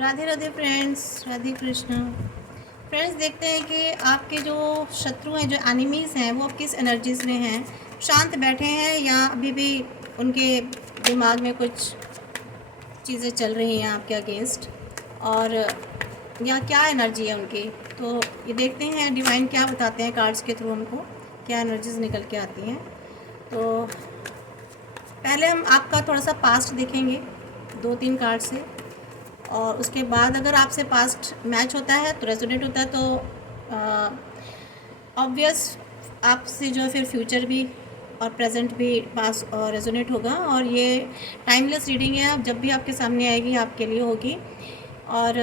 Radhe Radhe friends, Radhe Krishna. Friends, देखते हैं कि आपके जो शत्रु हैं, जो एनिमीज़ हैं, वो किस एनर्जीज़ में हैं। शांत बैठे हैं या अभी भी उनके दिमाग में कुछ चीज़ें चल रही हैं आपके अगेंस्ट, और या क्या एनर्जी है उनकी। तो ये देखते हैं डिवाइन क्या बताते हैं कार्ड्स के थ्रू हमको, क्या एनर्जीज़ निकल के आती हैं। तो पहले हम आपका थोड़ा सा पास्ट देखेंगे 2-3 कार्ड से, और उसके बाद अगर आपसे पास्ट मैच होता है तो रेजोनेट होता है, तो ऑब्वियस आपसे जो है फिर फ्यूचर भी और प्रेजेंट भी पास और रेजोनेट होगा। और ये टाइमलेस रीडिंग है, अब जब भी आपके सामने आएगी आपके लिए होगी। और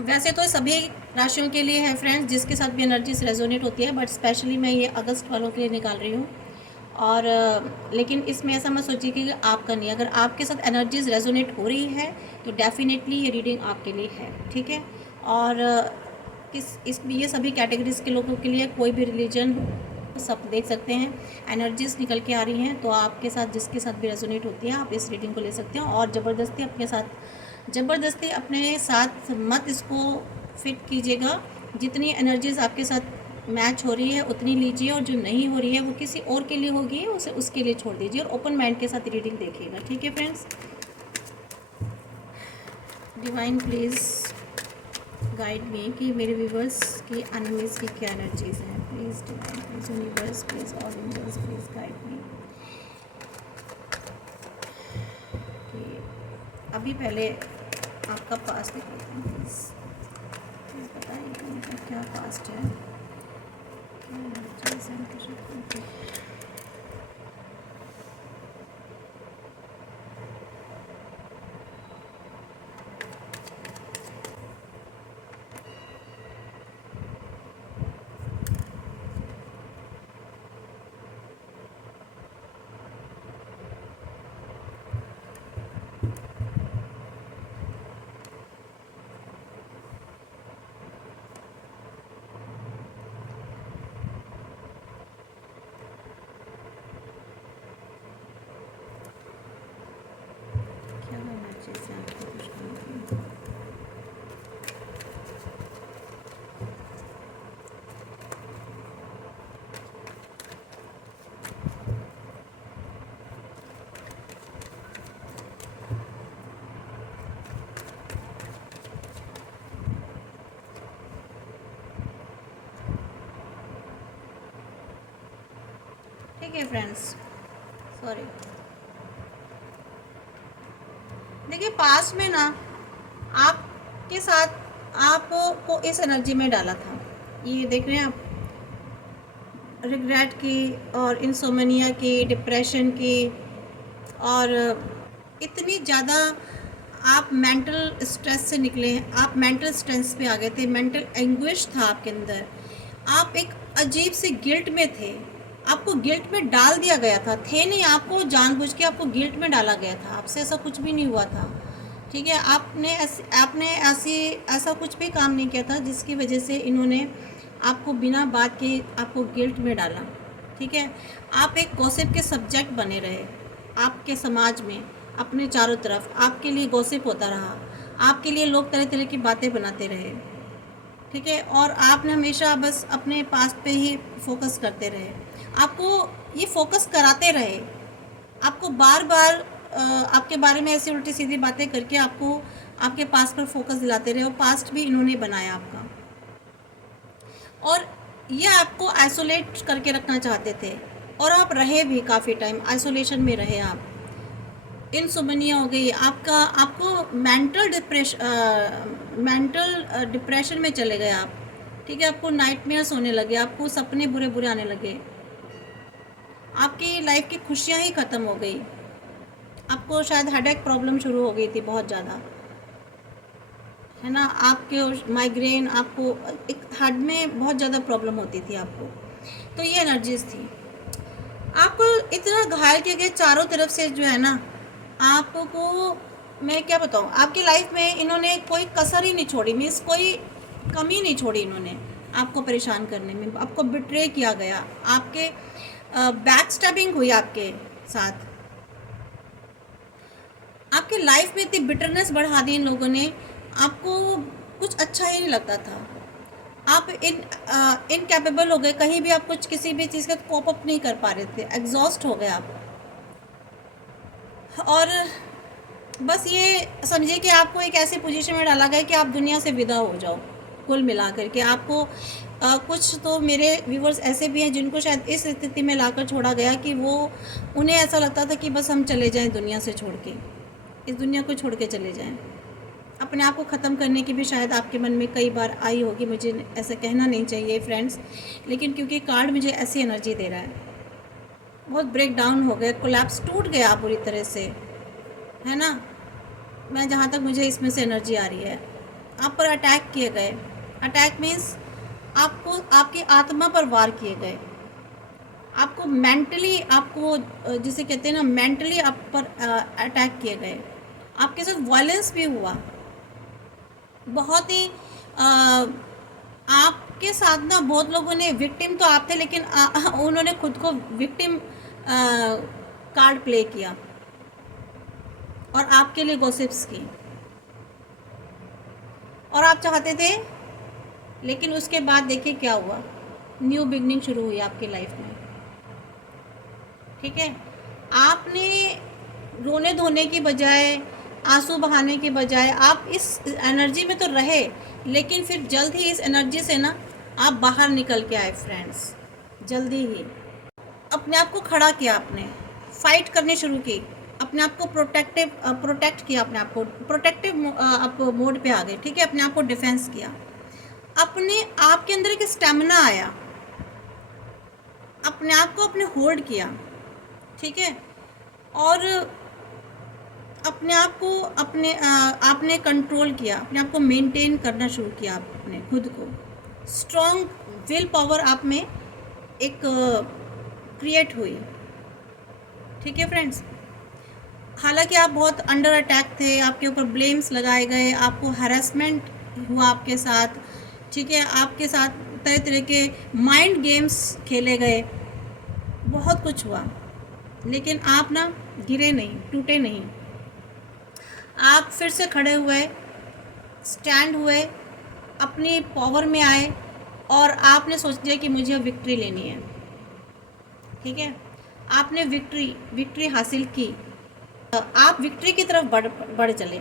वैसे तो सभी राशियों के लिए है फ्रेंड्स, जिसके साथ भी एनर्जीज रेजोनेट होती है, बट स्पेशली मैं ये अगस्त वालों के लिए निकाल रही हूँ। और लेकिन इसमें ऐसा मत सोचिए कि आपका नहीं, अगर आपके साथ एनर्जीज रेजोनेट हो रही है तो डेफिनेटली ये रीडिंग आपके लिए है, ठीक है। और ये सभी कैटेगरीज के लोगों के लिए, कोई भी रिलीजन सब देख सकते हैं। एनर्जीज निकल के आ रही हैं, तो आपके साथ जिसके साथ भी रेजोनेट होती है आप इस रीडिंग को ले सकते हैं। और ज़बरदस्ती अपने साथ मत इसको फिट कीजिएगा। जितनी एनर्जीज आपके साथ मैच हो रही है उतनी लीजिए, और जो नहीं हो रही है वो किसी और के लिए होगी, उसे उसके लिए छोड़ दीजिए, और ओपन माइंड के साथ रीडिंग देखिएगा, ठीक है फ्रेंड्स। डिवाइन प्लीज़ गाइड मी कि मेरे व्यूवर्स की एनिमीज़ की क्या एनर्जीज़ हैं। Please divine, please universe, please all universe, please guide मी। अभी पहले आपका पास्ट देख लेते हैं, प्लीज़ बताइए कि उनका क्या पास्ट है, क्या एनर्जीज़ हैं उनके शत्रुओं की। क्या एनर्जीज़ हैं आपके दुश्मनों की। ठीक है फ्रेंड्स, सॉरी। देखिए पास्ट में ना आपके साथ आपको इस एनर्जी में डाला था, ये देख रहे हैं आप, रिग्रेट की और इंसोमनिया की, डिप्रेशन की, और इतनी ज़्यादा आप मेंटल स्ट्रेस से निकले हैं, आप मेंटल स्ट्रेस पे आ गए थे, मेंटल एंग्विश था आपके अंदर, आप एक अजीब से गिल्ट में थे, आपको गिल्ट में डाल दिया गया था, थे नहीं, आपको जानबूझ के आपको गिल्ट में डाला गया था, आपसे ऐसा कुछ भी नहीं हुआ था, ठीक है। आपने ऐसा कुछ भी काम नहीं किया था जिसकी वजह से इन्होंने आपको बिना बात के आपको गिल्ट में डाला, ठीक है। आप एक गॉसिप के सब्जेक्ट बने रहे, आपके समाज में अपने चारों तरफ आपके लिए गॉसिप होता रहा, आपके लिए लोग तरह तरह की बातें बनाते रहे, ठीक है। और आपने हमेशा बस अपने पास्ट पे ही फोकस करते रहे, आपको ये फोकस कराते रहे, आपको बार बार आपके बारे में ऐसी उल्टी सीधी बातें करके आपको आपके पास्ट पर फोकस दिलाते रहे, और पास्ट भी इन्होंने बनाया आपका, और ये आपको आइसोलेट करके रखना चाहते थे, और आप रहे भी, काफ़ी टाइम आइसोलेशन में रहे आप। इनसोमनिया हो गई आपका, आपको मेंटल डिप्रेशन में चले गए आप, ठीक है। आपको नाइटमेयर्स होने लगे, आपको सपने बुरे बुरे आने लगे, आपकी लाइफ की खुशियाँ ही ख़त्म हो गई, आपको शायद हेडेक प्रॉब्लम शुरू हो गई थी बहुत ज़्यादा, है ना। आपके माइग्रेन, आपको एक हेड में बहुत ज़्यादा प्रॉब्लम होती थी आपको, तो ये एनर्जीज थी। आपको इतना घायल किया गया चारों तरफ से, जो है ना, आपको मैं क्या बताऊँ, आपकी लाइफ में इन्होंने कोई कसर ही नहीं छोड़ी, मीन्स कोई कमी नहीं छोड़ी इन्होंने आपको परेशान करने में, आपको बिट्रे किया गया, आपके बैक स्टैबिंग हुई आपके साथ, आपकी लाइफ में इतनी बिटरनेस बढ़ा दी इन लोगों ने, आपको कुछ अच्छा ही नहीं लगता था। आप इनकैपेबल हो गए, कहीं भी आप कुछ किसी भी चीज़ का कोप अप नहीं कर पा रहे थे, एग्जॉस्ट हो गए आप। और बस ये समझिए कि आपको एक ऐसी पोजीशन में डाला गया कि आप दुनिया से विदा हो जाओ। कुल मिला कर के आपको कुछ तो मेरे व्यूवर्स ऐसे भी हैं जिनको शायद इस स्थिति में लाकर छोड़ा गया कि वो उन्हें ऐसा लगता था कि बस हम चले जाएं दुनिया से छोड़ के, इस दुनिया को छोड़ के चले जाएं। अपने आप को ख़त्म करने की भी शायद आपके मन में कई बार आई होगी, मुझे ऐसा कहना नहीं चाहिए फ्रेंड्स, लेकिन क्योंकि कार्ड मुझे ऐसी एनर्जी दे रहा है, बहुत ब्रेक डाउन हो गया, कोलैप्स, टूट गया पूरी तरह से, है ना। मैं जहाँ तक मुझे इसमें से एनर्जी आ रही है, आप पर अटैक किए गए। अटैक मीन्स आपको, आपकी आत्मा पर वार किए गए, आपको मेंटली, आपको जिसे कहते हैं ना मेंटली आप पर अटैक किए गए, आपके साथ वायलेंस भी हुआ बहुत ही। आपके साथ ना बहुत लोगों ने, विक्टिम तो आप थे लेकिन उन्होंने खुद को विक्टिम कार्ड प्ले किया और आपके लिए गॉसिप्स की, और आप चाहते थे, लेकिन उसके बाद देखिए क्या हुआ, न्यू बिगनिंग शुरू हुई आपकी लाइफ में। ठीक है, आपने रोने धोने की बजाय, आंसू बहाने की बजाय आप इस एनर्जी में तो रहे, लेकिन फिर जल्द ही इस एनर्जी से ना आप बाहर निकल के आए फ्रेंड्स। जल्दी ही अपने आप को खड़ा किया, आपने फाइट करनी शुरू की, अपने आप को प्रोटेक्ट किया, अपने आप को प्रोटेक्टिव आप मोड पे आ गए। ठीक है, अपने आप को डिफेंस किया, अपने आप के अंदर एक स्टेमिना आया, अपने आप को अपने होल्ड किया। ठीक है, और अपने आप को आपने कंट्रोल किया, अपने आप को मेंटेन करना शुरू किया, आपने खुद को स्ट्रॉन्ग विल पावर आप में एक क्रिएट हुई। ठीक है फ्रेंड्स, हालांकि आप बहुत अंडर अटैक थे, आपके ऊपर ब्लेम्स लगाए गए, आपको हैरेसमेंट हुआ आपके साथ। ठीक है, आपके साथ तरह तरह के माइंड गेम्स खेले गए, बहुत कुछ हुआ, लेकिन आप ना गिरे नहीं, टूटे नहीं, आप फिर से खड़े हुए, स्टैंड हुए, अपनी पावर में आए, और आपने सोच लिया कि मुझे विक्ट्री लेनी है। ठीक है, आपने विक्ट्री हासिल की, आप विक्ट्री की तरफ बढ़ चले।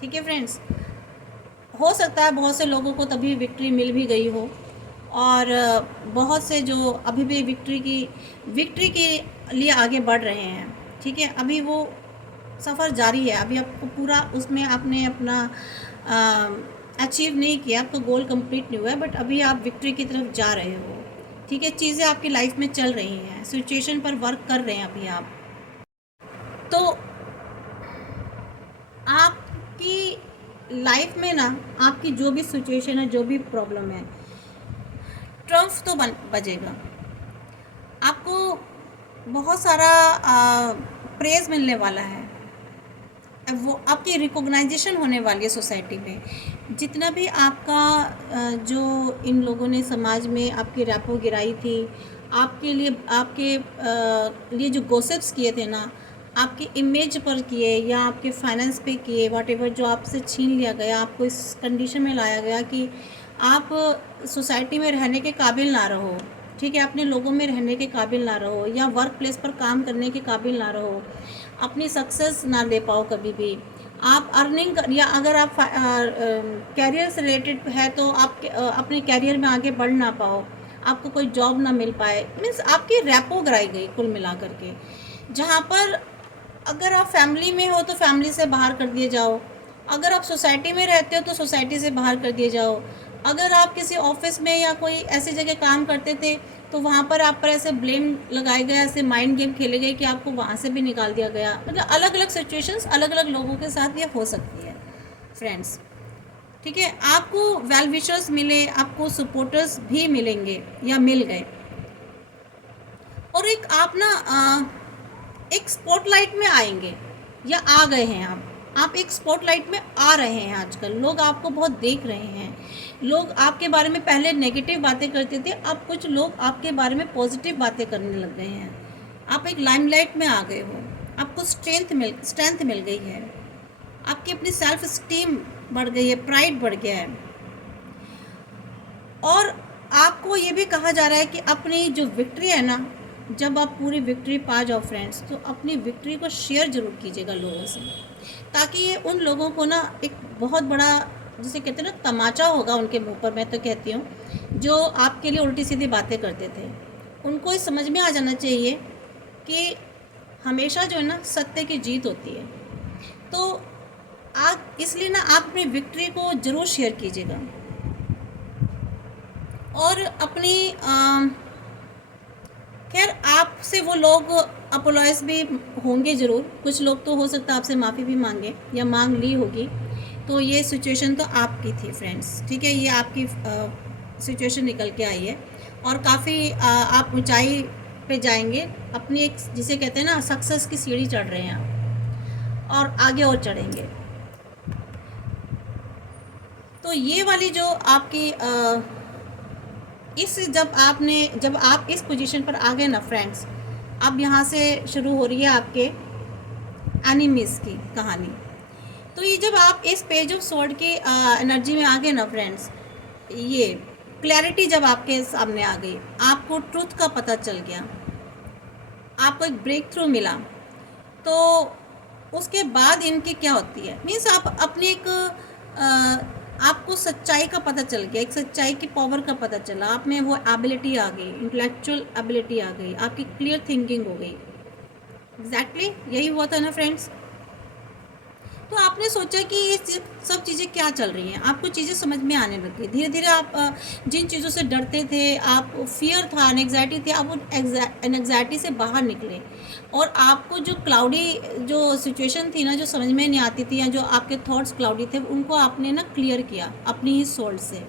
ठीक है फ्रेंड्स, हो सकता है बहुत से लोगों को तभी विक्ट्री मिल भी गई हो, और बहुत से जो अभी भी विक्ट्री के लिए आगे बढ़ रहे हैं। ठीक है, अभी वो सफ़र जारी है, अभी आपको पूरा उसमें आपने अपना अचीव नहीं किया, आपका गोल कंप्लीट नहीं हुआ है, बट अभी आप विक्ट्री की तरफ जा रहे हो। ठीक है, चीज़ें आपकी लाइफ में चल रही हैं, सिचुएशन पर वर्क कर रहे हैं अभी आप। तो आपकी लाइफ में ना, आपकी जो भी सिचुएशन है, जो भी प्रॉब्लम है, ट्रम्फ तो बजेगा, आपको बहुत सारा प्रेज़ मिलने वाला है, वो आपकी रिकॉग्नाइजेशन होने वाली है सोसाइटी में। जितना भी आपका जो इन लोगों ने समाज में आपकी रैपो गिराई थी, आपके लिए जो गॉसिप्स किए थे ना, आपकी इमेज पर किए या आपके फाइनेंस पे किए, व्हाटएवर जो आपसे छीन लिया गया, आपको इस कंडीशन में लाया गया कि आप सोसाइटी में रहने के काबिल ना रहो। ठीक है, अपने लोगों में रहने के काबिल ना रहो, या वर्क प्लेस पर काम करने के काबिल ना रहो, अपनी सक्सेस ना दे पाओ कभी भी, आप अर्निंग या अगर आप कैरियर से रिलेटेड है तो आप अपने कैरियर में आगे बढ़ ना पाओ, आपको कोई जॉब ना मिल पाए, मीन्स आपकी रैपो गिराई गई कुल मिला करके। जहाँ पर अगर आप फैमिली में हो तो फैमिली से बाहर कर दिए जाओ, अगर आप सोसाइटी में रहते हो तो सोसाइटी से बाहर कर दिए जाओ, अगर आप किसी ऑफिस में या कोई ऐसी जगह काम करते थे तो वहाँ पर आप पर ऐसे ब्लेम लगाए गए, ऐसे माइंड गेम खेले गए कि आपको वहाँ से भी निकाल दिया गया। मतलब अलग अलग सिचुएशंस अलग अलग लोगों के साथ ये हो सकती है फ्रेंड्स। ठीक है, आपको वेल विशर्स मिले, आपको सपोर्टर्स भी मिलेंगे या मिल गए, और एक आप ना एक स्पॉटलाइट में आएंगे या आ गए हैं आप एक स्पॉटलाइट में आ रहे हैं। आजकल लोग आपको बहुत देख रहे हैं, लोग आपके बारे में पहले नेगेटिव बातें करते थे, अब कुछ लोग आपके बारे में पॉजिटिव बातें करने लग गए हैं, आप एक लाइमलाइट में आ गए हो। आपको स्ट्रेंथ मिल गई है, आपकी अपनी सेल्फ स्टीम बढ़ गई है, प्राइड बढ़ गया है। और आपको ये भी कहा जा रहा है कि अपनी जो विक्ट्री है ना, जब आप पूरी विक्ट्री पा जाओ फ्रेंड्स, तो अपनी विक्ट्री को शेयर ज़रूर कीजिएगा लोगों से, ताकि ये उन लोगों को ना एक बहुत बड़ा, जिसे कहते हैं ना, तमाचा होगा उनके मुंह पर, मैं तो कहती हूँ, जो आपके लिए उल्टी सीधी बातें करते थे। उनको ये समझ में आ जाना चाहिए कि हमेशा जो है ना सत्य की जीत होती है। तो आप इसलिए ना आप अपनी विक्ट्री को ज़रूर शेयर कीजिएगा। और अपनी खैर आपसे वो लोग अपोलॉइज भी होंगे ज़रूर, कुछ लोग तो हो सकता है आपसे माफ़ी भी मांगे या मांग ली होगी। तो ये सिचुएशन तो आपकी थी फ्रेंड्स, ठीक है, ये आपकी सिचुएशन निकल के आई है और काफ़ी आप ऊंचाई पे जाएंगे, अपनी एक, जिसे कहते हैं ना, सक्सेस की सीढ़ी चढ़ रहे हैं आप, और आगे और चढ़ेंगे। तो ये वाली जो आपकी जब आप इस पोजीशन पर आ गए ना फ्रेंड्स, अब यहाँ से शुरू हो रही है आपके एनिमीज़ की कहानी। तो ये जब आप इस पेज ऑफ स्वॉर्ड की एनर्जी में आ गए ना फ्रेंड्स, ये क्लैरिटी जब आपके सामने आ गई, आपको ट्रूथ का पता चल गया, आपको एक ब्रेक थ्रू मिला, तो उसके बाद इनकी क्या होती है, मीन्स आप अपने एक आपको सच्चाई का पता चल गया, एक सच्चाई की पावर का पता चला, आप में वो एबिलिटी आ गई, इंटेलेक्चुअल एबिलिटी आ गई, आपकी क्लियर थिंकिंग हो गई। एग्जैक्टली यही हुआ था ना फ्रेंड्स। तो आपने सोचा कि ये सब चीज़ें क्या चल रही हैं, आपको चीज़ें समझ में आने लग गई धीरे धीरे। आप जिन चीज़ों से डरते थे, आप फियर था, एंग्जाइटी थी, आप वो एंग्जाइटी से बाहर निकले, और आपको जो क्लाउडी जो सिचुएशन थी ना, जो समझ में नहीं आती थी, या जो आपके थॉट्स क्लाउडी थे, उनको आपने ना क्लियर किया अपनी ही सोल से,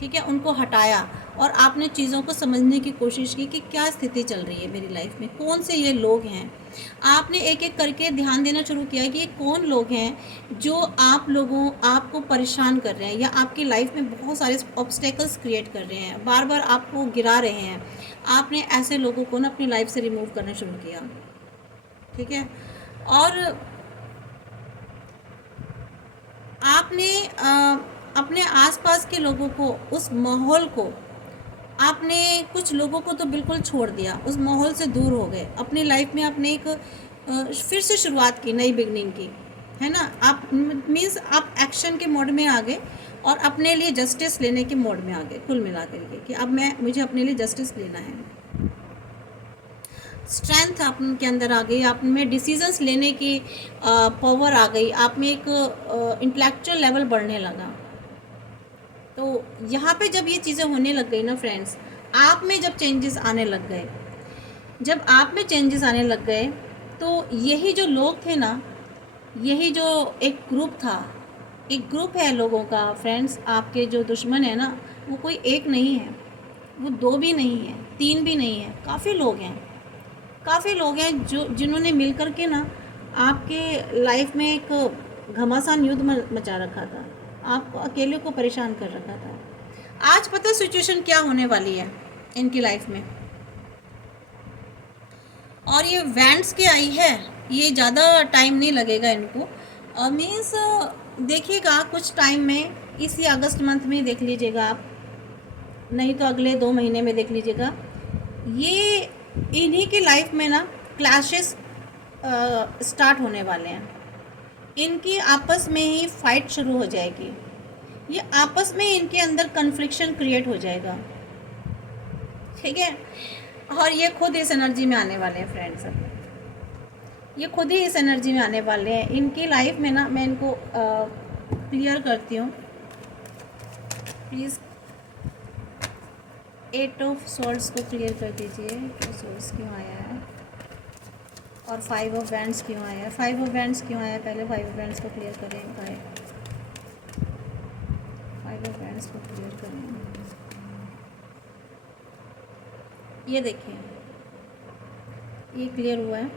ठीक है, उनको हटाया, और आपने चीज़ों को समझने की कोशिश की कि क्या स्थिति चल रही है मेरी लाइफ में, कौन से ये लोग हैं। आपने एक एक करके ध्यान देना शुरू किया कि ये कौन लोग हैं जो आपको परेशान कर रहे हैं, या आपकी लाइफ में बहुत सारे ऑब्स्टेकल्स क्रिएट कर रहे हैं, बार बार आपको गिरा रहे हैं। आपने ऐसे लोगों को ना अपनी लाइफ से रिमूव करना शुरू किया, ठीक है। और आपने अपने आसपास के लोगों को, उस माहौल को, आपने कुछ लोगों को तो बिल्कुल छोड़ दिया, उस माहौल से दूर हो गए, अपनी लाइफ में आपने एक फिर से शुरुआत की, नई बिगनिंग की, है ना। आप मीन्स आप एक्शन के मोड में आ गए और अपने लिए जस्टिस लेने के मोड में आ गए, कुल मिला करके, कि अब मुझे अपने लिए जस्टिस लेना है। स्ट्रेंथ आपके अंदर आ गई, आप में डिसीजंस लेने की पावर आ गई, आप में एक इंटेलेक्चुअल लेवल बढ़ने लगा। तो यहाँ पे जब ये चीज़ें होने लग गई ना फ्रेंड्स, आप में जब चेंजेस आने लग गए, जब आप में चेंजेस आने लग गए, तो यही जो लोग थे ना, यही जो एक ग्रुप था, एक ग्रुप है लोगों का फ्रेंड्स, आपके जो दुश्मन है ना, वो कोई एक नहीं है, वो दो भी नहीं है, तीन भी नहीं है, काफ़ी लोग हैं जो जिन्होंने मिल कर के ना आपके लाइफ में एक घमासान युद्ध मचा रखा था, आपको अकेले को परेशान कर रखा था। आज पता सिचुएशन क्या होने वाली है इनकी लाइफ में, और ये वैंड्स की आई है, ये ज़्यादा टाइम नहीं लगेगा इनको, और मीन्स देखिएगा कुछ टाइम में, इसी अगस्त मंथ में देख लीजिएगा आप, नहीं तो अगले 2 महीने में देख लीजिएगा, ये इन्हीं की लाइफ में ना क्लैशेस स्टार्ट होने वाले हैं, इनकी आपस में ही फाइट शुरू हो जाएगी, ये आपस में इनके अंदर कन्फ्लिक्शन क्रिएट हो जाएगा, ठीक है। और ये खुद इस एनर्जी में आने वाले हैं फ्रेंड्स, ये खुद ही इस एनर्जी में आने वाले हैं इनकी लाइफ में ना। मैं इनको क्लियर करती हूँ, प्लीज़ 8 ऑफ सॉर्ड्स को क्लियर कर दीजिए, 2 सॉर्ड्स क्यों आया है, और 5 ऑफ वैंड्स क्यों आया है, 5 ऑफ वैंड्स क्यों आया है, पहले 5 ऑफ वैंड्स को क्लियर करें, 5 ऑफ वैंड्स को क्लियर करें। ये देखिए, ये क्लियर हुआ है,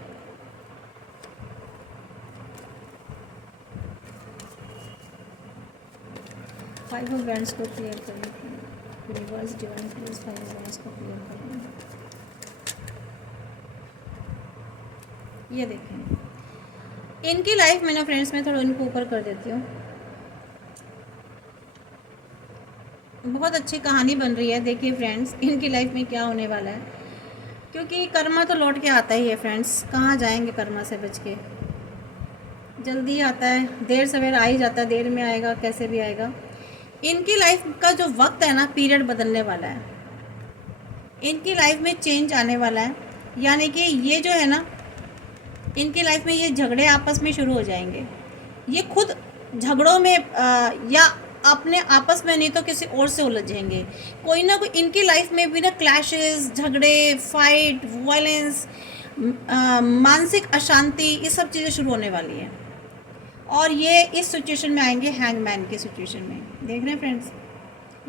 फाइव ऑफ वैंड्स को क्लियर करें, universe divine please 5 of wands को क्लियर करें। ये देखें इनकी लाइफ में ना फ्रेंड्स, मैं थोड़ा इनको ऊपर कर देती हूँ। बहुत अच्छी कहानी बन रही है। देखिए फ्रेंड्स, इनकी लाइफ में क्या होने वाला है, क्योंकि कर्मा तो लौट के आता ही है फ्रेंड्स। कहाँ जाएंगे कर्मा से बच के, जल्दी आता है, देर सवेर आ ही जाता है, देर में आएगा कैसे भी आएगा। इनकी लाइफ का जो वक्त है ना, पीरियड बदलने वाला है। इनकी लाइफ में चेंज आने वाला है, यानी कि ये जो है ना, इनकी लाइफ में ये झगड़े आपस में शुरू हो जाएंगे। ये खुद झगड़ों में या अपने आपस में नहीं तो किसी और से उलझेंगे। कोई ना कोई इनकी लाइफ में भी ना क्लैशेस, झगड़े, फाइट, वायलेंस, मानसिक अशांति, ये सब चीज़ें शुरू होने वाली हैं। और ये इस सिचुएशन में आएंगे, हैंगमैन के सिचुएशन में। देख रहे हैं फ्रेंड्स,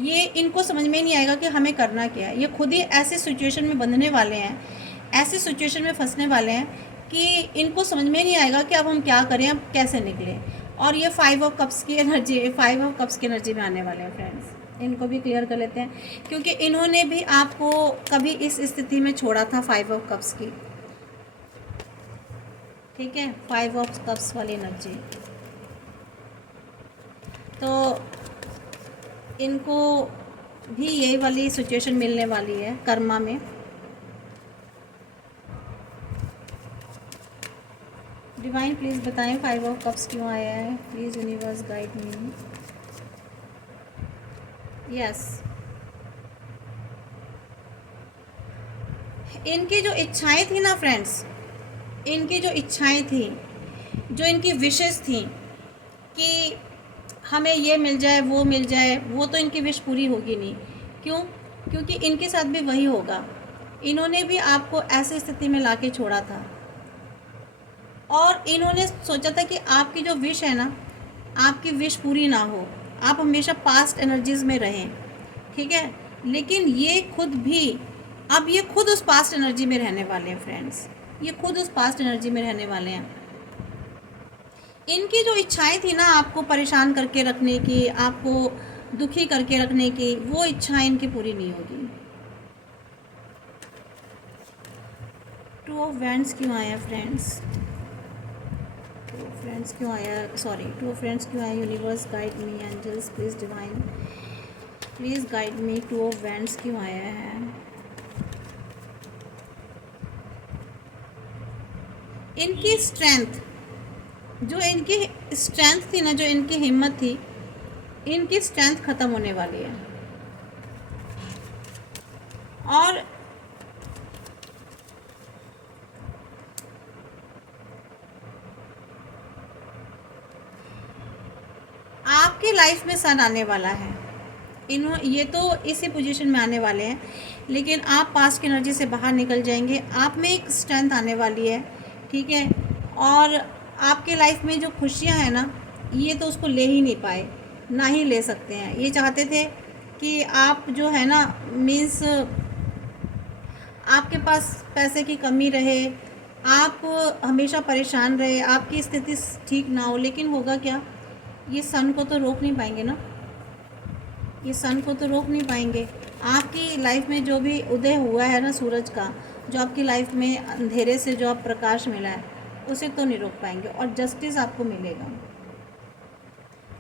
ये इनको समझ में नहीं आएगा कि हमें करना क्या है। ये खुद ही ऐसे सिचुएशन में बंधने वाले हैं, ऐसे सिचुएशन में फंसने वाले हैं कि इनको समझ में नहीं आएगा कि अब हम क्या करें, अब कैसे निकलें। और ये 5 ऑफ कप्स की एनर्जी में आने वाले हैं फ्रेंड्स। इनको भी क्लियर कर लेते हैं, क्योंकि इन्होंने भी आपको कभी इस स्थिति में छोड़ा था 5 ऑफ कप्स की। ठीक है, 5 ऑफ कप्स वाली एनर्जी। तो इनको भी यही वाली सिचुएशन मिलने वाली है कर्मा में। डिवाइन प्लीज़ बताएं 5 ऑफ कप्स क्यों आया है, please universe guide me. Yes, इनकी जो इच्छाएं थी ना फ्रेंड्स, इनकी जो इच्छाएं थी, जो इनकी विशेस थी कि हमें ये मिल जाए, वो मिल जाए, वो तो इनकी विश पूरी होगी नहीं। क्यों? क्योंकि इनके साथ भी वही होगा। इन्होंने भी आपको ऐसी स्थिति में लाके छोड़ा था, और इन्होंने सोचा था कि आपकी जो विश है ना, आपकी विश पूरी ना हो, आप हमेशा पास्ट एनर्जीज़ में रहें। ठीक है, लेकिन ये खुद भी, अब ये खुद उस पास्ट एनर्जी में रहने वाले हैं फ्रेंड्स। ये खुद उस पास्ट एनर्जी में रहने वाले हैं। इनकी जो इच्छाएं थी ना, आपको परेशान करके रखने की, आपको दुखी करके रखने की, वो इच्छाएं इनकी पूरी नहीं होगी। 2 ऑफ वैंड्स क्यों आया फ्रेंड्स? 2 ऑफ फ्रेंड्स क्यों आया? सॉरी, 2 ऑफ फ्रेंड्स क्यों आया? Universe guide me, angels please divine please guide me. 2 of wands क्यों आया है? इनकी स्ट्रेंथ, जो इनकी स्ट्रेंथ थी ना, जो इनकी हिम्मत थी, इनकी स्ट्रेंथ ख़त्म होने वाली है। और आपकी लाइफ में सन आने वाला है। ये तो इसी पोजीशन में आने वाले हैं, लेकिन आप पास्ट की एनर्जी से बाहर निकल जाएंगे। आप में एक स्ट्रेंथ आने वाली है। ठीक है, और आपके लाइफ में जो खुशियां हैं ना, ये तो उसको ले ही नहीं पाए, ना ही ले सकते हैं। ये चाहते थे कि आप जो है ना, मीन्स आपके पास पैसे की कमी रहे, आप हमेशा परेशान रहे, आपकी स्थिति ठीक ना हो, लेकिन होगा क्या, ये सन को तो रोक नहीं पाएंगे ना, ये सन को तो रोक नहीं पाएंगे। आपकी लाइफ में जो भी उदय हुआ है ना सूरज का, जो आपकी लाइफ में अंधेरे से जो आप प्रकाश मिला है, उसे तो नहीं रोक पाएंगे, और जस्टिस आपको मिलेगा।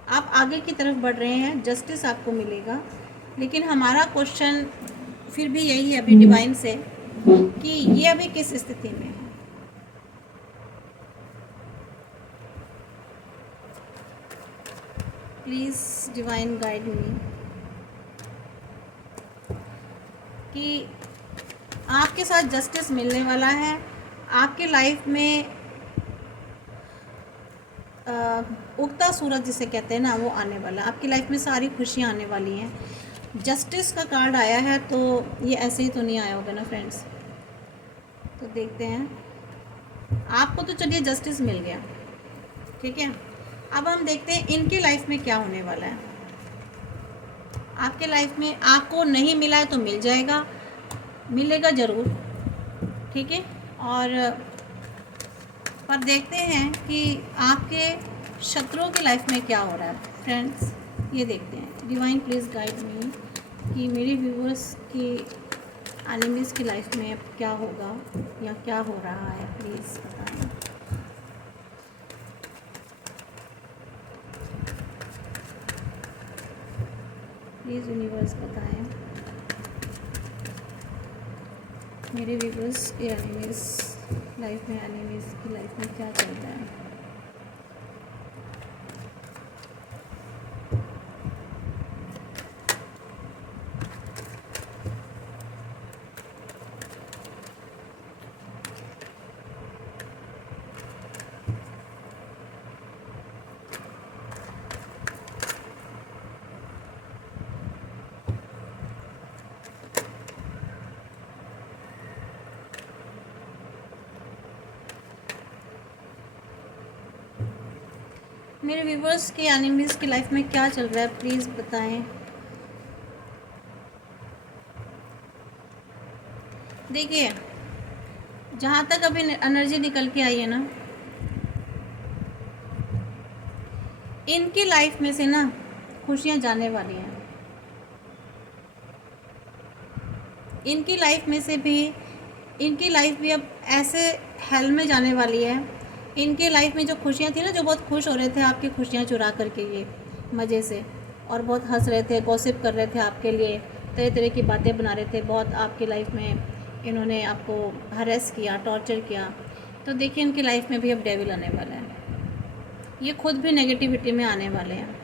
आप आगे की तरफ बढ़ रहे हैं, जस्टिस आपको मिलेगा। लेकिन हमारा क्वेश्चन फिर भी यही है अभी डिवाइन से, कि ये अभी किस स्थिति में है। प्लीज़ डिवाइन गाइड मी कि आपके साथ जस्टिस मिलने वाला है। आपके लाइफ में उगता सूरज जिसे कहते हैं ना, वो आने वाला है। आपकी लाइफ में सारी खुशियाँ आने वाली हैं। जस्टिस का कार्ड आया है, तो ये ऐसे ही तो नहीं आया होगा ना फ्रेंड्स। तो देखते हैं, आपको तो चलिए जस्टिस मिल गया। ठीक है, अब हम देखते हैं इनकी लाइफ में क्या होने वाला है। आपके लाइफ में आपको नहीं मिला है तो मिल जाएगा, मिलेगा ज़रूर। ठीक है, और पर देखते हैं कि आपके शत्रुओं की लाइफ में क्या हो रहा है फ्रेंड्स। ये देखते हैं। डिवाइन प्लीज़ गाइड मी कि मेरे व्यूअर्स की एनिमीज़ की लाइफ में अब क्या होगा या क्या हो रहा है, प्लीज़ बताएं। प्लीज़ यूनिवर्स बताएं मेरे व्यूवर्स के एनिमीज़ लाइफ में, एनिमीज़ की लाइफ में क्या चल रहा है। मेरे व्यूवर्स की एनिमीज़ की लाइफ में क्या चल रहा है, प्लीज़ बताएं। देखिए, जहाँ तक अभी एनर्जी निकल के आई है ना, इनकी लाइफ में से ना खुशियाँ जाने वाली हैं। इनकी लाइफ में से भी, इनकी लाइफ भी अब ऐसे हेल में जाने वाली है। इनके लाइफ में जो खुशियाँ थी ना, जो बहुत खुश हो रहे थे आपकी खुशियाँ चुरा करके ये मज़े से, और बहुत हंस रहे थे, गॉसिप कर रहे थे आपके लिए, तरह तरह की बातें बना रहे थे, बहुत आपकी लाइफ में इन्होंने आपको हरेस किया, टॉर्चर किया। तो देखिए, इनकी लाइफ में भी अब डेविल आने वाला है। ये खुद भी नेगेटिविटी में आने वाले हैं,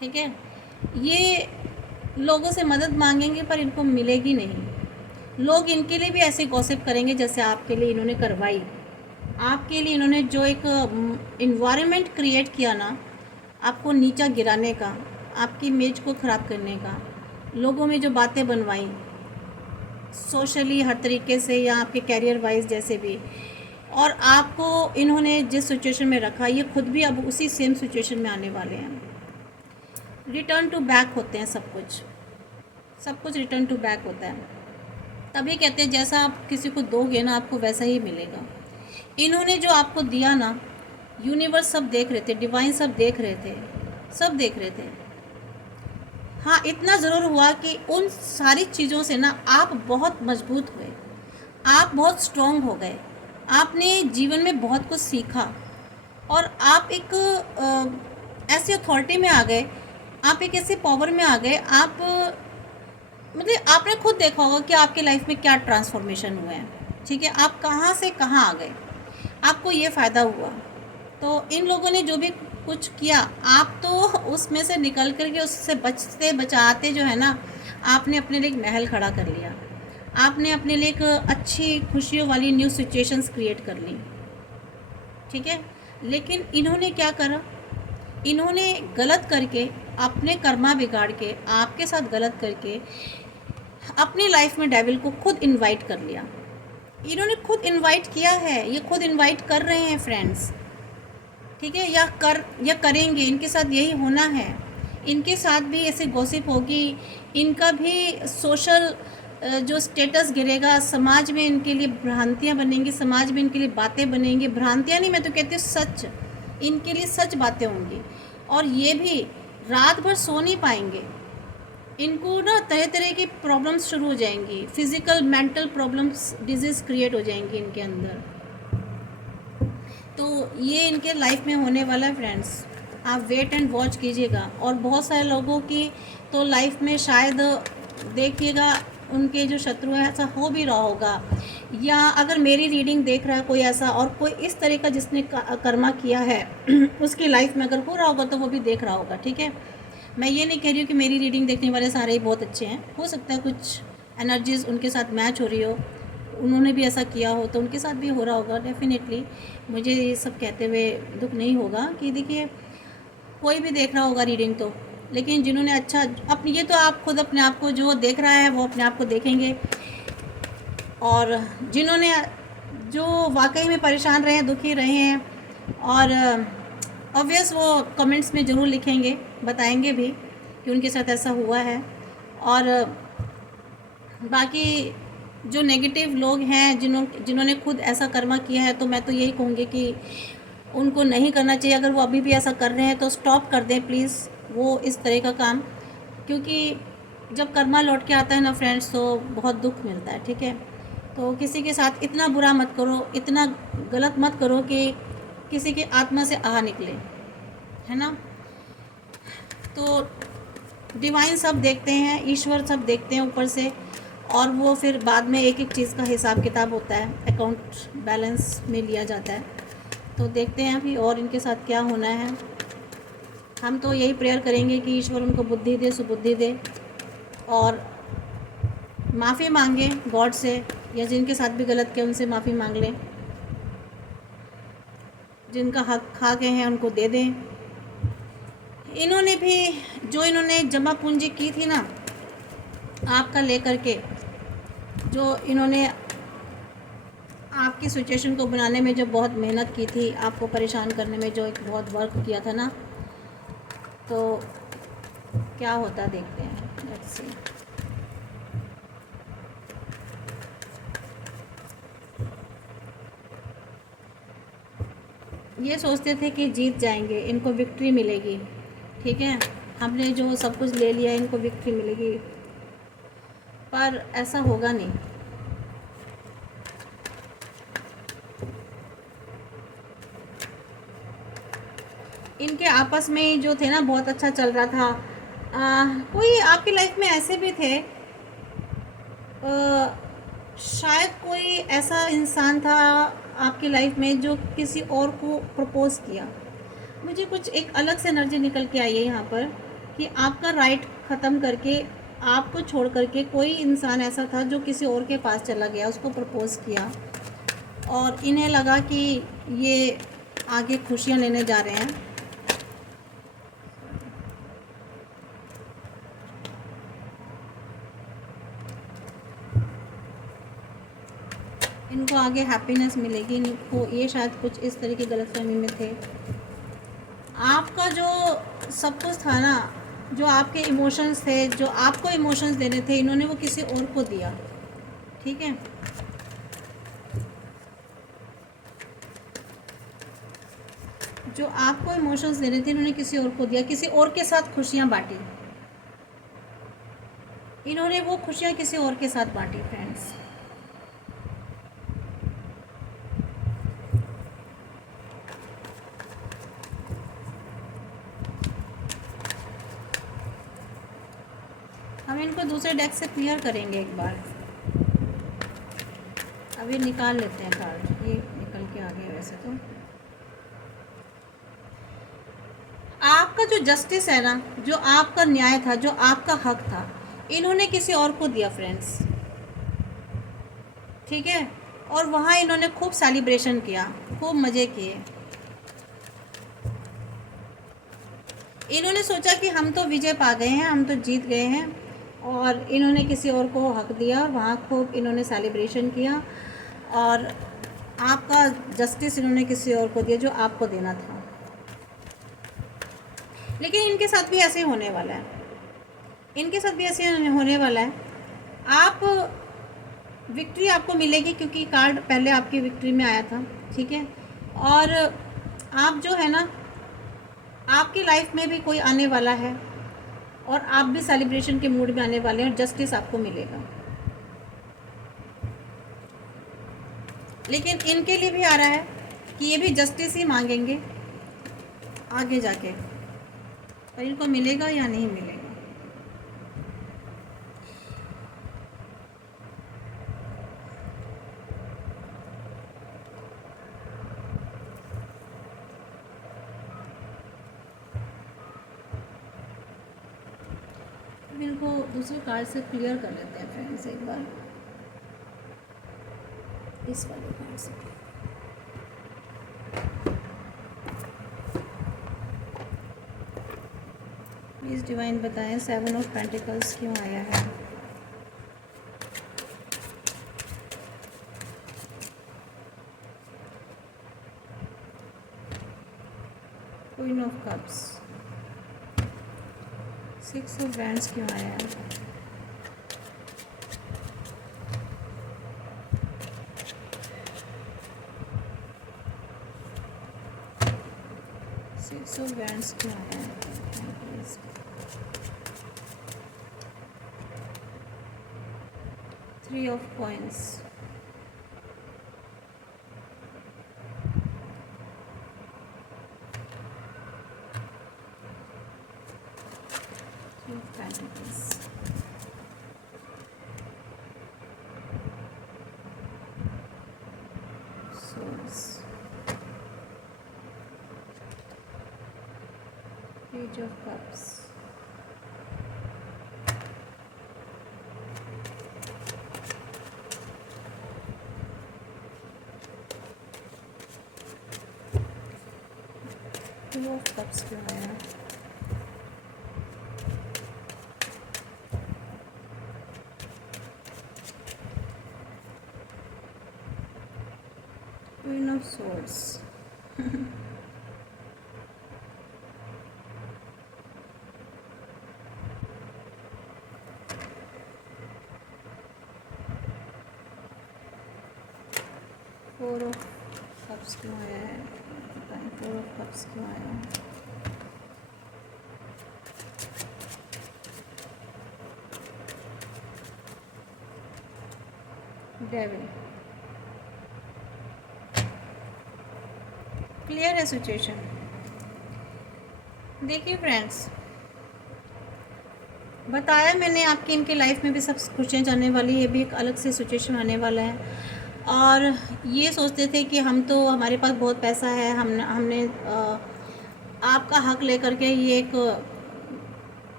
ठीक है। ये लोगों से मदद मांगेंगे पर इनको मिलेगी नहीं। लोग इनके लिए भी ऐसे गॉसिप करेंगे जैसे आपके लिए इन्होंने करवाई। आपके लिए इन्होंने जो एक इन्वायरमेंट क्रिएट किया ना, आपको नीचा गिराने का, आपकी इमेज को ख़राब करने का, लोगों में जो बातें बनवाई सोशली हर तरीके से, या आपके कैरियर वाइज जैसे भी, और आपको इन्होंने जिस सिचुएशन में रखा, ये खुद भी अब उसी सेम सिचुएशन में आने वाले हैं। रिटर्न टू बैक होते हैं सब कुछ, सब कुछ रिटर्न टू बैक होता है। तभी कहते हैं जैसा आप किसी को दोगे ना, आपको वैसा ही मिलेगा। इन्होंने जो आपको दिया ना, यूनिवर्स सब देख रहे थे, डिवाइन सब देख रहे थे, सब देख रहे थे। हाँ, इतना ज़रूर हुआ कि उन सारी चीज़ों से ना आप बहुत मजबूत हुए, आप बहुत स्ट्रॉन्ग हो गए, आपने जीवन में बहुत कुछ सीखा, और आप एक ऐसी अथॉरिटी में आ गए, आप एक ऐसे पावर में आ गए। आप मतलब आपने खुद देखा होगा कि आपके लाइफ में क्या ट्रांसफॉर्मेशन हुए हैं, ठीक है। आप कहाँ से कहाँ आ गए, आपको ये फ़ायदा हुआ। तो इन लोगों ने जो भी कुछ किया, आप तो उसमें से निकल कर के, उससे बचते बचाते जो है ना, आपने अपने लिए एक महल खड़ा कर लिया, आपने अपने लिए एक अच्छी खुशियों वाली न्यू सिचुएशंस क्रिएट कर ली, ठीक है। लेकिन इन्होंने क्या करा, इन्होंने गलत करके, अपने कर्मा बिगाड़ के, आपके साथ गलत करके अपनी लाइफ में डेविल को खुद इनवाइट कर लिया। इन्होंने खुद इनवाइट किया है, ये खुद इनवाइट कर रहे हैं फ्रेंड्स, ठीक है, या करेंगे। इनके साथ यही होना है, इनके साथ भी ऐसे गॉसिप होगी, इनका भी सोशल जो स्टेटस गिरेगा, समाज में इनके लिए भ्रांतियाँ बनेंगी, समाज में इनके लिए बातें बनेंगी, भ्रांतियाँ नहीं, मैं तो कहती हूँ सच, इनके लिए सच बातें होंगी। और ये भी रात भर सो नहीं पाएंगे, इनको ना तरह तरह की प्रॉब्लम्स शुरू हो जाएंगी, physical mental problems, disease create हो जाएंगी इनके अंदर। तो ये इनके लाइफ में होने वाला है फ्रेंड्स, आप वेट एंड वॉच कीजिएगा। और बहुत सारे लोगों की तो लाइफ में शायद देखिएगा, उनके जो शत्रु हैं, ऐसा हो भी रहा होगा, या अगर मेरी रीडिंग देख रहा है कोई ऐसा, और कोई इस तरह का जिसने कर्मा किया है उसकी लाइफ में अगर हो रहा होगा तो वो भी देख रहा होगा, ठीक है। मैं ये नहीं कह रही हूँ कि मेरी रीडिंग देखने वाले सारे ही बहुत अच्छे हैं, हो सकता है कुछ एनर्जीज़ उनके साथ मैच हो रही हो, उन्होंने भी ऐसा किया हो, तो उनके साथ भी हो रहा होगा डेफिनेटली। मुझे ये सब कहते हुए दुख नहीं होगा कि देखिए कोई भी देख रहा होगा रीडिंग तो, लेकिन जिन्होंने अच्छा अपनी, ये तो आप खुद अपने आप को, जो देख रहा है वो अपने आप को देखेंगे, और जिन्होंने जो वाकई में परेशान रहे हैं, दुखी रहे हैं, और ऑब्वियस वो कमेंट्स में ज़रूर लिखेंगे, बताएंगे भी कि उनके साथ ऐसा हुआ है। और बाकी जो नेगेटिव लोग हैं, जिन्होंने खुद ऐसा कर्मा किया है, तो मैं तो यही कहूँगी कि उनको नहीं करना चाहिए। अगर वो अभी भी ऐसा कर रहे हैं तो स्टॉप कर दें प्लीज़ वो इस तरह का काम, क्योंकि जब कर्मा लौट के आता है ना फ्रेंड्स, तो बहुत दुख मिलता है, ठीक है। तो किसी के साथ इतना बुरा मत करो, इतना गलत मत करो कि किसी की आत्मा से आह निकले, है ना। तो डिवाइन सब देखते हैं, ईश्वर सब देखते हैं ऊपर से, और वो फिर बाद में एक एक चीज़ का हिसाब किताब होता है, अकाउंट बैलेंस में लिया जाता है। तो देखते हैं अभी और इनके साथ क्या होना है। हम तो यही प्रेयर करेंगे कि ईश्वर उनको बुद्धि दे, सुबुद्धि दे, और माफ़ी मांगे गॉड से, या जिनके साथ भी गलत किया उनसे माफ़ी मांग लें, जिनका हक खा गए हैं उनको दे दें। इन्होंने भी जो इन्होंने जमा पूंजी की थी ना आपका लेकर के, जो इन्होंने आपकी सिचुएशन को बनाने में जो बहुत मेहनत की थी, आपको परेशान करने में जो एक बहुत वर्क किया था ना, तो क्या होता देखते हैं, लेट्स सी। ये सोचते थे कि जीत जाएंगे, इनको विक्ट्री मिलेगी, ठीक है, हमने जो सब कुछ ले लिया इनको विक्ट्री मिलेगी, पर ऐसा होगा नहीं। इनके आपस में जो थे ना बहुत अच्छा चल रहा था। कोई आपकी लाइफ में ऐसे भी थे, शायद कोई ऐसा इंसान था आपकी लाइफ में जो किसी और को प्रपोज किया। मुझे कुछ एक अलग से एनर्जी निकल के आई है यहाँ पर, कि आपका राइट ख़त्म करके, आपको छोड़ करके कोई इंसान ऐसा था जो किसी और के पास चला गया, उसको प्रपोज किया, और इन्हें लगा कि ये आगे खुशियाँ लेने जा रहे हैं। इनको आगे हैप्पीनेस मिलेगी, इनको ये शायद कुछ इस तरह की गलतफहमी में थे। आपका जो सब कुछ था ना, जो आपके इमोशंस थे, जो आपको इमोशंस देने थे, इन्होंने वो किसी और को दिया, ठीक है। जो आपको इमोशंस देने थे इन्होंने किसी और को दिया, किसी और के साथ खुशियाँ बांटी, इन्होंने वो खुशियाँ किसी और के साथ बांटी फ्रेंड्स। हम इनको दूसरे डेक से क्लियर करेंगे एक बार। अभी निकाल लेते हैं कार्ड, ये निकल के आ गए। वैसे तो आपका जो जस्टिस है ना, जो आपका न्याय था, जो आपका हक था, इन्होंने किसी और को दिया फ्रेंड्स, ठीक है। और वहाँ इन्होंने खूब सेलिब्रेशन किया, खूब मज़े किए। इन्होंने सोचा कि हम तो विजय पा गए हैं, हम तो जीत गए हैं, और इन्होंने किसी और को हक दिया, वहाँ खूब इन्होंने सेलिब्रेशन किया, और आपका जस्टिस इन्होंने किसी और को दिया जो आपको देना था। लेकिन इनके साथ भी ऐसे होने वाला है, इनके साथ भी ऐसे होने वाला है। आप विक्ट्री आपको मिलेगी, क्योंकि कार्ड पहले आपकी विक्ट्री में आया था, ठीक है। और आप जो है ना, आपकी लाइफ में भी कोई आने वाला है, और आप भी सेलिब्रेशन के मूड में आने वाले हैं, और जस्टिस आपको मिलेगा। लेकिन इनके लिए भी आ रहा है कि ये भी जस्टिस ही मांगेंगे आगे जाके, पर इनको मिलेगा या नहीं मिलेगा। इनको दूसरे कार्ड से क्लियर कर लेते हैं फ्रेंड्स एक बार, इस वाले कार्ड से। प्लीज़ डिवाइन बताएं 7 ऑफ पेंटिकल्स क्यों आया है। Queen of cups, 6 of wands क्यों आया है। सिक्स ऑफ वैंड्स क्यों आया है। 3 of coins, 3 of pentacles, swords, page of cups, two of cups क्यों आया, queen of swords, 4 of cups क्यों आया है, बताएं 4 ऑफ कप्स क्यों आया है, डेविल। क्लियर है सिचुएशन। देखिए फ्रेंड्स, बताया मैंने आपकी इनके लाइफ में भी सब खुशियाँ जाने वाली, ये भी एक अलग से सिचुएशन आने वाला है। और ये सोचते थे कि हम तो, हमारे पास बहुत पैसा है, हमने आपका हक लेकर के ये एक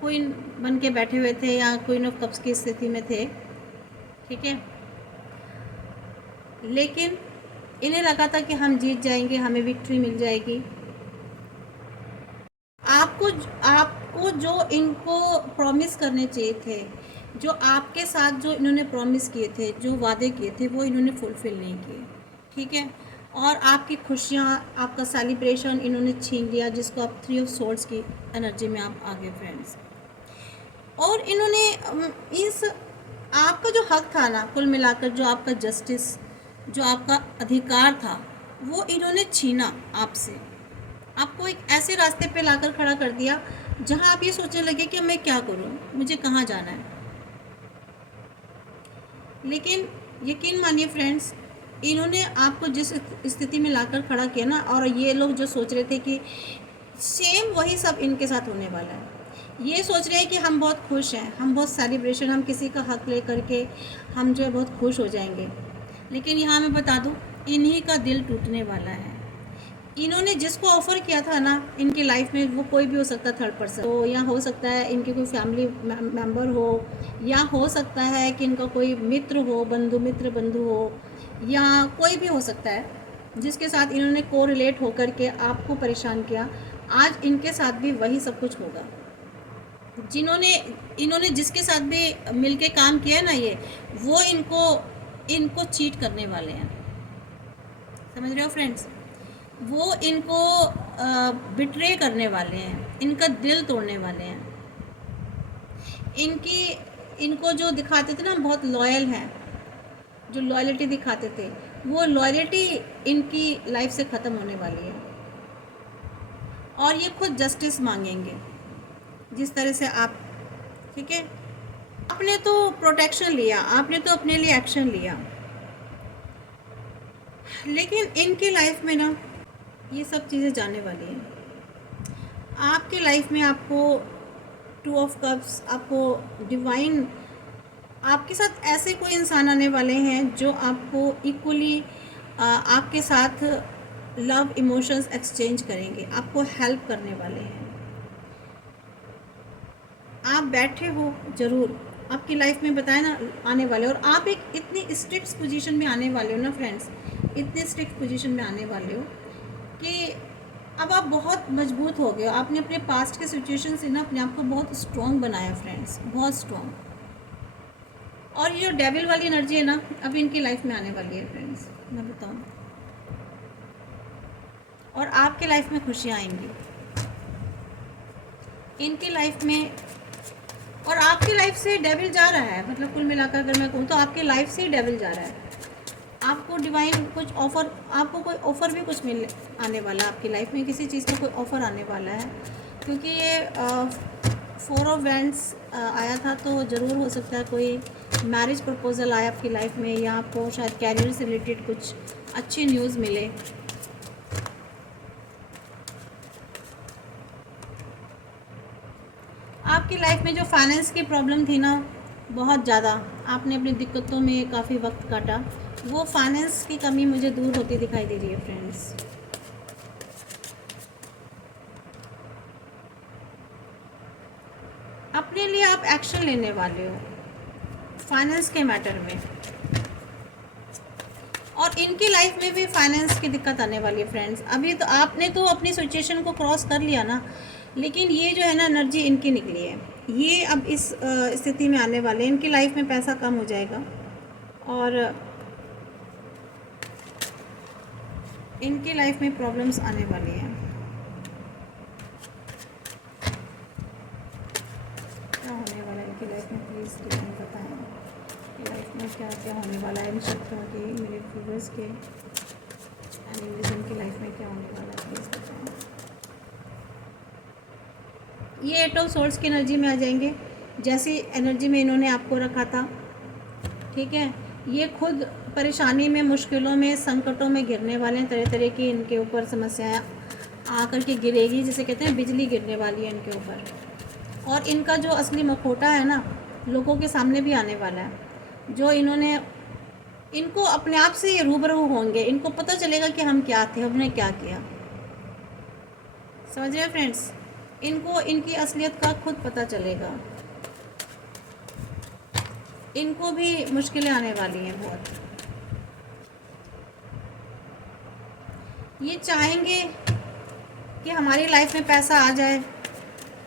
क्वीन बन के बैठे हुए थे या क्वीन ऑफ कप्स की स्थिति में थे, ठीक है। लेकिन इन्हें लगा था कि हम जीत जाएंगे, हमें विक्ट्री मिल जाएगी। आपको जो इनको प्रॉमिस करने चाहिए थे, जो आपके साथ जो इन्होंने प्रॉमिस किए थे, जो वादे किए थे, वो इन्होंने फुलफ़िल नहीं किए, ठीक है। और आपकी खुशियाँ, आपका सेलिब्रेशन इन्होंने छीन लिया, जिसको आप 3 ऑफ सोर्ड्स की एनर्जी में आप आ गए फ्रेंड्स। और इन्होंने आपका जो हक था ना, कुल मिलाकर जो आपका जस्टिस, जो आपका अधिकार था, वो इन्होंने छीना आपसे। आपको एक ऐसे रास्ते पे लाकर खड़ा कर दिया जहां आप ये सोचने लगे कि मैं क्या करूं, मुझे कहाँ जाना है। लेकिन यकीन मानिए फ्रेंड्स, इन्होंने आपको जिस स्थिति में लाकर खड़ा किया ना, और ये लोग जो सोच रहे थे कि सेम वही सब इनके साथ होने वाला है। ये सोच रहे हैं कि हम बहुत खुश हैं, हम बहुत सेलिब्रेशन, हम किसी का हक ले करके हम जो है बहुत खुश हो जाएंगे। लेकिन यहाँ मैं बता दूँ, इन्हीं का दिल टूटने वाला है। इन्होंने जिसको ऑफ़र किया था ना इनकी लाइफ में, वो कोई भी हो सकता है, थर्ड पर्सन हो, या हो सकता है इनके कोई फैमिली मेम्बर हो, या हो सकता है कि इनका कोई मित्र हो, बंधु हो, या कोई भी हो सकता है जिसके साथ इन्होंने को रिलेट होकर के आपको परेशान किया। आज इनके साथ भी वही सब कुछ होगा। इन्होंने जिसके साथ भी मिलके काम किया है ना, ये वो इनको चीट करने वाले हैं, समझ रहे हो फ्रेंड्स। वो इनको बिट्रे करने वाले हैं, इनका दिल तोड़ने वाले हैं। इनको जो दिखाते थे ना बहुत लॉयल हैं, जो लॉयल्टी दिखाते थे, वो लॉयल्टी इनकी लाइफ से ख़त्म होने वाली है। और ये खुद जस्टिस मांगेंगे, जिस तरह से आप, ठीक है। आपने तो प्रोटेक्शन लिया, आपने तो अपने लिए एक्शन लिया, लेकिन इनकी लाइफ में ना ये सब चीज़ें जाने वाली हैं। आपकी लाइफ में आपको 2 ऑफ कप्स, आपको डिवाइन, आपके साथ ऐसे कोई इंसान आने वाले हैं जो आपको इक्वली आपके साथ लव इमोशंस एक्सचेंज करेंगे, आपको हेल्प करने वाले हैं। आप बैठे हो ज़रूर, आपकी लाइफ में बताया ना आने वाले, और आप एक इतनी स्ट्रिक्ट पोजीशन में आने वाले हो ना फ्रेंड्स, इतने स्ट्रिक्ट पोजीशन में आने वाले हो कि अब आप बहुत मजबूत हो गए हो। आपने अपने पास्ट के सिचुएशन से ना अपने आप को बहुत स्ट्रॉन्ग बनाया फ्रेंड्स, बहुत स्ट्रॉन्ग। और ये जो डेविल वाली एनर्जी है ना, अभी इनकी लाइफ में आने वाली है फ्रेंड्स, मैं बताऊँ। और आपके लाइफ में खुशियाँ आएंगी इनकी लाइफ में, और आपकी लाइफ से डेविल जा रहा है। मतलब कुल मिलाकर अगर मैं कहूँ तो आपकी लाइफ से ही डेविल जा रहा है। आपको डिवाइन कुछ ऑफ़र, आपको कोई ऑफ़र भी कुछ मिल आने वाला है, आपकी लाइफ में किसी चीज़ का कोई ऑफ़र आने वाला है। क्योंकि ये 4 ऑफ वैंड्स आया था, तो ज़रूर हो सकता है कोई मैरिज प्रपोज़ल आए आपकी लाइफ में, या आपको शायद कैरियर से रिलेटेड कुछ अच्छी न्यूज़ मिले। आपकी लाइफ में जो फाइनेंस की प्रॉब्लम थी ना, बहुत ज़्यादा आपने अपनी दिक्कतों में काफ़ी वक्त काटा, वो फाइनेंस की कमी मुझे दूर होती दिखाई दे रही है फ्रेंड्स। अपने लिए आप एक्शन लेने वाले हो फाइनेंस के मैटर में, और इनकी लाइफ में भी फाइनेंस की दिक्कत आने वाली है फ्रेंड्स। अभी तो आपने तो अपनी सिचुएशन को क्रॉस कर लिया ना, लेकिन ये जो है ना एनर्जी इनकी निकली है, ये अब इस स्थिति में आने वाले हैं। इनकी लाइफ में पैसा कम हो जाएगा और इनकी लाइफ में प्रॉब्लम्स आने वाली हैं। क्या होने वाला है इनकी लाइफ में, प्लीज़ डिवाइन बताएं। इनकी लाइफ में क्या क्या होने वाला है इन शब्दों की, मेरे व्यूअर्स के एनिमीज इनकी लाइफ में क्या होने वाला है, प्लीज़ बताएं। ये 8 ऑफ सोर्स की एनर्जी में आ जाएंगे, जैसी एनर्जी में इन्होंने आपको रखा था, ठीक है। ये खुद परेशानी में, मुश्किलों में, संकटों में गिरने वाले हैं। तरह तरह की इनके ऊपर समस्याएं आकर के गिरेगी, जिसे कहते हैं बिजली गिरने वाली है इनके ऊपर। और इनका जो असली मखौटा है ना, लोगों के सामने भी आने वाला है। जो इन्होंने, इनको अपने आप से ये रूबरू होंगे, इनको पता चलेगा कि हम क्या थे, हमने क्या किया। समझ रहे फ्रेंड्स, इनको इनकी असलियत का खुद पता चलेगा। इनको भी मुश्किलें आने वाली हैं बहुत। ये चाहेंगे कि हमारी लाइफ में पैसा आ जाए,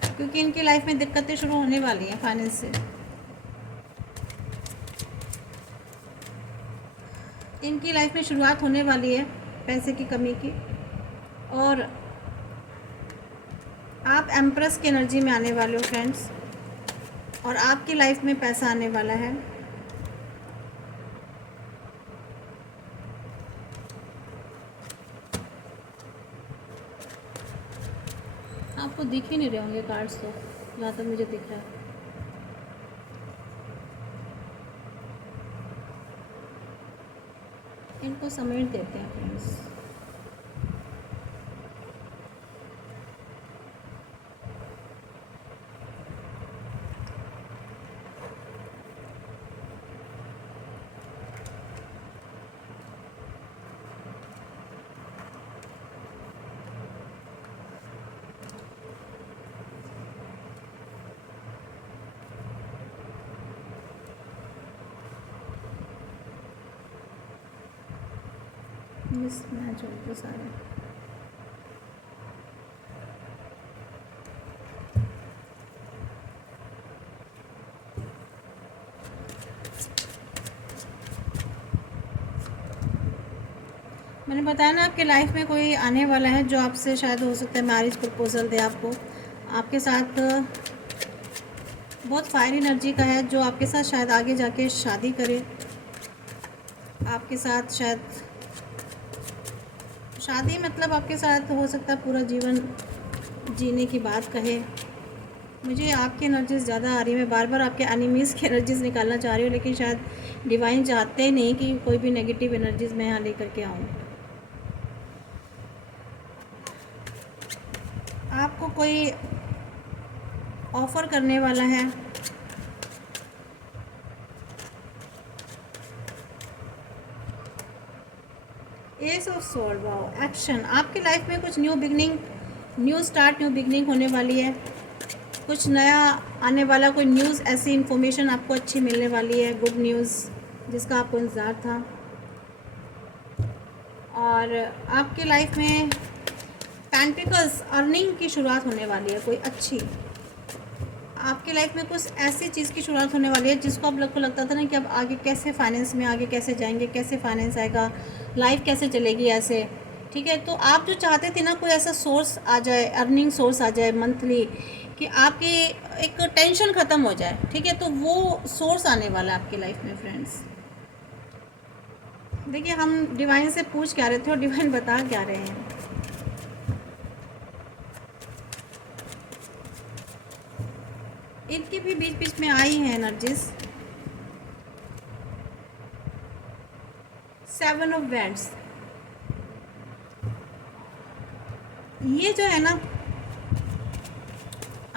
क्योंकि इनकी लाइफ में दिक्कतें शुरू होने वाली हैं फाइनेंस से। इनकी लाइफ में शुरुआत होने वाली है पैसे की कमी की, और आप एम्प्रेस की एनर्जी में आने वाले हो फ्रेंड्स, और आपकी लाइफ में पैसा आने वाला है। आपको दिख ही नहीं रहे होंगे कार्ड्स, तो जहाँ तक मुझे दिख रहा है। इनको समेट देते हैं फ्रेंड्स। मिस मैच होते सारे। मैंने बताया ना, आपके लाइफ में कोई आने वाला है जो आपसे शायद हो सकता है मैरिज प्रपोजल दे आपको, आपके साथ बहुत फायर एनर्जी का है, जो आपके साथ शायद आगे जाके शादी करे, आपके साथ शायद शादी मतलब आपके साथ हो सकता है पूरा जीवन जीने की बात कहे। मुझे आपकी एनर्जीज़ ज़्यादा आ रही है, मैं बार बार आपके एनिमीज़ की एनर्जीज़ निकालना चाह रही हूँ, लेकिन शायद डिवाइन चाहते ही नहीं कि कोई भी नेगेटिव एनर्जीज़ मैं यहाँ लेकर के आऊँ। आपको कोई ऑफ़र करने वाला है, S of sword, wow, action. आपकी लाइफ में कुछ new beginning, new start, new beginning होने वाली है। कुछ नया आने वाला, कोई न्यूज़, ऐसी इन्फॉर्मेशन आपको अच्छी मिलने वाली है, गुड न्यूज़ जिसका आपको इंतज़ार था। और आपकी लाइफ में पेंटिकल्स, अर्निंग की शुरुआत होने वाली है कोई अच्छी। आपकी लाइफ में कुछ ऐसी चीज़ की शुरुआत होने वाली है जिसको आप लोग को लगता था ना कि अब आगे कैसे फाइनेंस में आगे कैसे जाएंगे, कैसे फाइनेंस आएगा, लाइफ कैसे चलेगी ऐसे, ठीक है। तो आप जो चाहते थे ना कोई ऐसा सोर्स आ जाए, अर्निंग सोर्स आ जाए मंथली, कि आपकी एक टेंशन ख़त्म हो जाए, ठीक है, तो वो सोर्स आने वाला है आपकी लाइफ में फ्रेंड्स। देखिए, हम डिवाइन से पूछ क्या रहे थे और डिवाइन बता क्या रहे हैं। इनकी भी बीच बीच में आई है एनर्जीज, सेवन ऑफ वैंड्स, ये जो है ना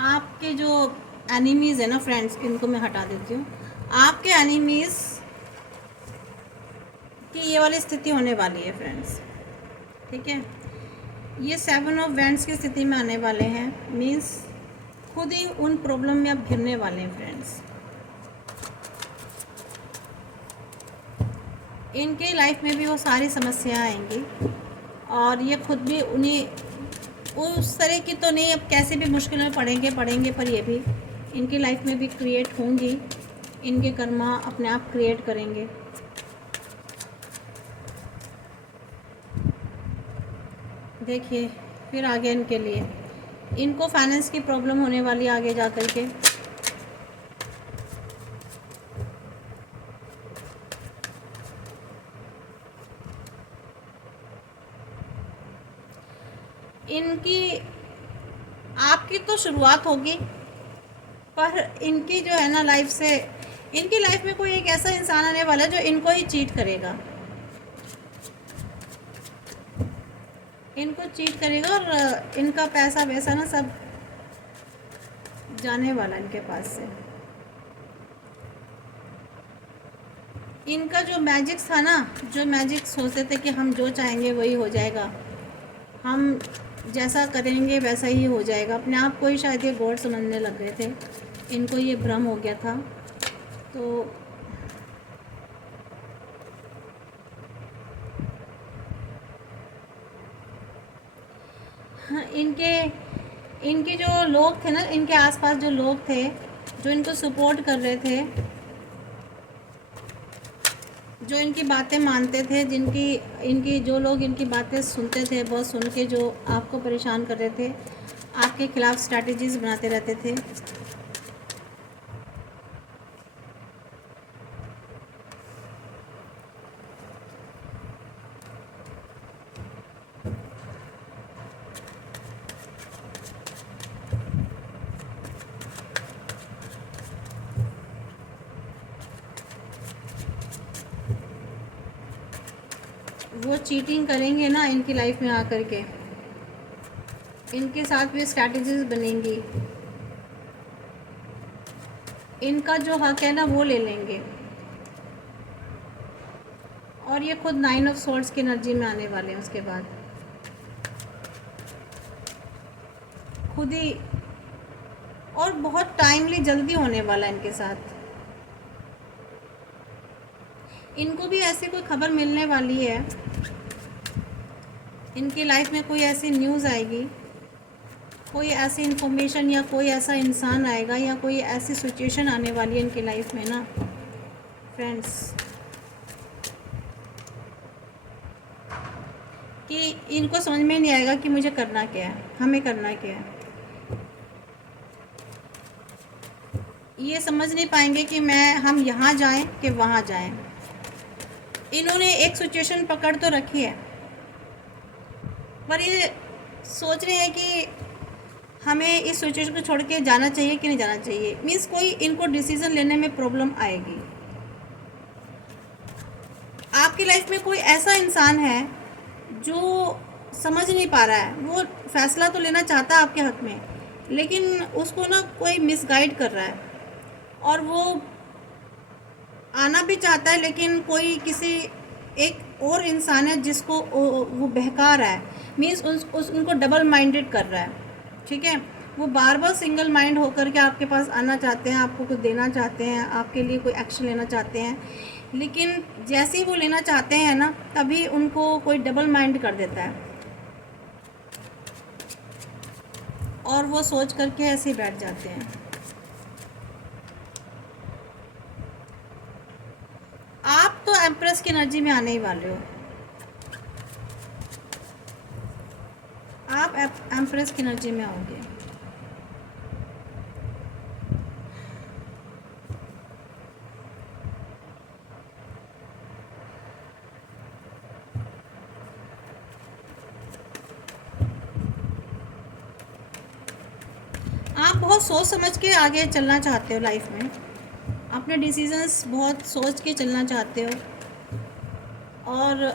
आपके जो एनिमीज़ है ना फ्रेंड्स, इनको मैं हटा देती हूँ। आपके एनिमीज़ की ये वाली स्थिति होने वाली है फ्रेंड्स, ठीक है। ये सेवन ऑफ वैंड्स की स्थिति में आने वाले हैं, मीन्स खुद ही उन प्रॉब्लम में अब घिरने वाले हैं फ्रेंड्स। इनके लाइफ में भी वो सारी समस्याएं आएंगी और ये खुद भी उन्हें उस तरह की तो नहीं, अब कैसे भी मुश्किल में पड़ेंगे पर ये भी इनकी लाइफ में भी क्रिएट होंगी। इनके कर्मा अपने आप क्रिएट करेंगे। देखिए फिर आगे इनके लिए, इनको फाइनेंस की प्रॉब्लम होने वाली आगे जा कर के। इनकी आपकी तो शुरुआत होगी, पर इनकी जो है ना लाइफ से, इनकी लाइफ में कोई एक ऐसा इंसान आने वाला है जो इनको ही चीट करेगा, इनको चीट करेगा और इनका पैसा वैसा ना सब जाने वाला इनके पास से। इनका जो मैजिक था ना, जो मैजिक सोचते थे कि हम जो चाहेंगे वही हो जाएगा, हम जैसा करेंगे वैसा ही हो जाएगा, अपने आप को ही शायद ये गॉड समझने लग गए थे, इनको ये भ्रम हो गया था। तो हाँ, इनके जो लोग थे ना, इनके आसपास जो लोग थे जो इनको सपोर्ट कर रहे थे, जो इनकी बातें मानते थे, इनकी जो लोग इनकी बातें सुनते थे, बहुत सुन के जो आपको परेशान कर रहे थे, आपके खिलाफ स्ट्रैटेजीज बनाते रहते थे, वो चीटिंग करेंगे ना इनकी लाइफ में आकर के, इनके साथ भी स्ट्रैटेजीज बनेंगी, इनका जो हक है ना वो ले लेंगे और ये खुद 9 ऑफ सोर्ड्स की एनर्जी में आने वाले हैं। उसके बाद खुद ही, और बहुत टाइमली जल्दी होने वाला है इनके साथ। इनको भी ऐसी कोई खबर मिलने वाली है, इनकी लाइफ में कोई ऐसी न्यूज़ आएगी, कोई ऐसी इन्फॉर्मेशन या कोई ऐसा इंसान आएगा या कोई ऐसी सिचुएशन आने वाली है इनकी लाइफ में ना फ्रेंड्स, कि इनको समझ में नहीं आएगा कि मुझे करना क्या है, हमें करना क्या है। ये समझ नहीं पाएंगे कि हम यहाँ जाएं कि वहाँ जाएं। इन्होंने एक सिचुएशन पकड़ तो रखी है, पर ये सोच रहे हैं कि हमें इस सिचुएशन को छोड़ के जाना चाहिए कि नहीं जाना चाहिए। मीन्स कोई इनको डिसीज़न लेने में प्रॉब्लम आएगी। आपकी लाइफ में कोई ऐसा इंसान है जो समझ नहीं पा रहा है, वो फैसला तो लेना चाहता है आपके हक़ में, लेकिन उसको ना कोई मिसगाइड कर रहा है, और वो आना भी चाहता है, लेकिन कोई किसी एक और इंसान है जिसको वो बहका रहा है। मीन्स उनको डबल माइंडेड कर रहा है, ठीक है। वो बार बार सिंगल माइंड होकर के आपके पास आना चाहते हैं, आपको कुछ देना चाहते हैं, आपके लिए कोई एक्शन लेना चाहते हैं, लेकिन जैसे ही वो लेना चाहते हैं ना, तभी उनको कोई डबल माइंड कर देता है और वो सोच करके ऐसे ही बैठ जाते हैं। आप तो एम्प्रेस की एनर्जी में आने ही वाले हो, आप एम्प्रेस की एनर्जी में आओगे। आप बहुत सोच समझ के आगे चलना चाहते हो लाइफ में, अपने डिसीजंस बहुत सोच के चलना चाहते हो, और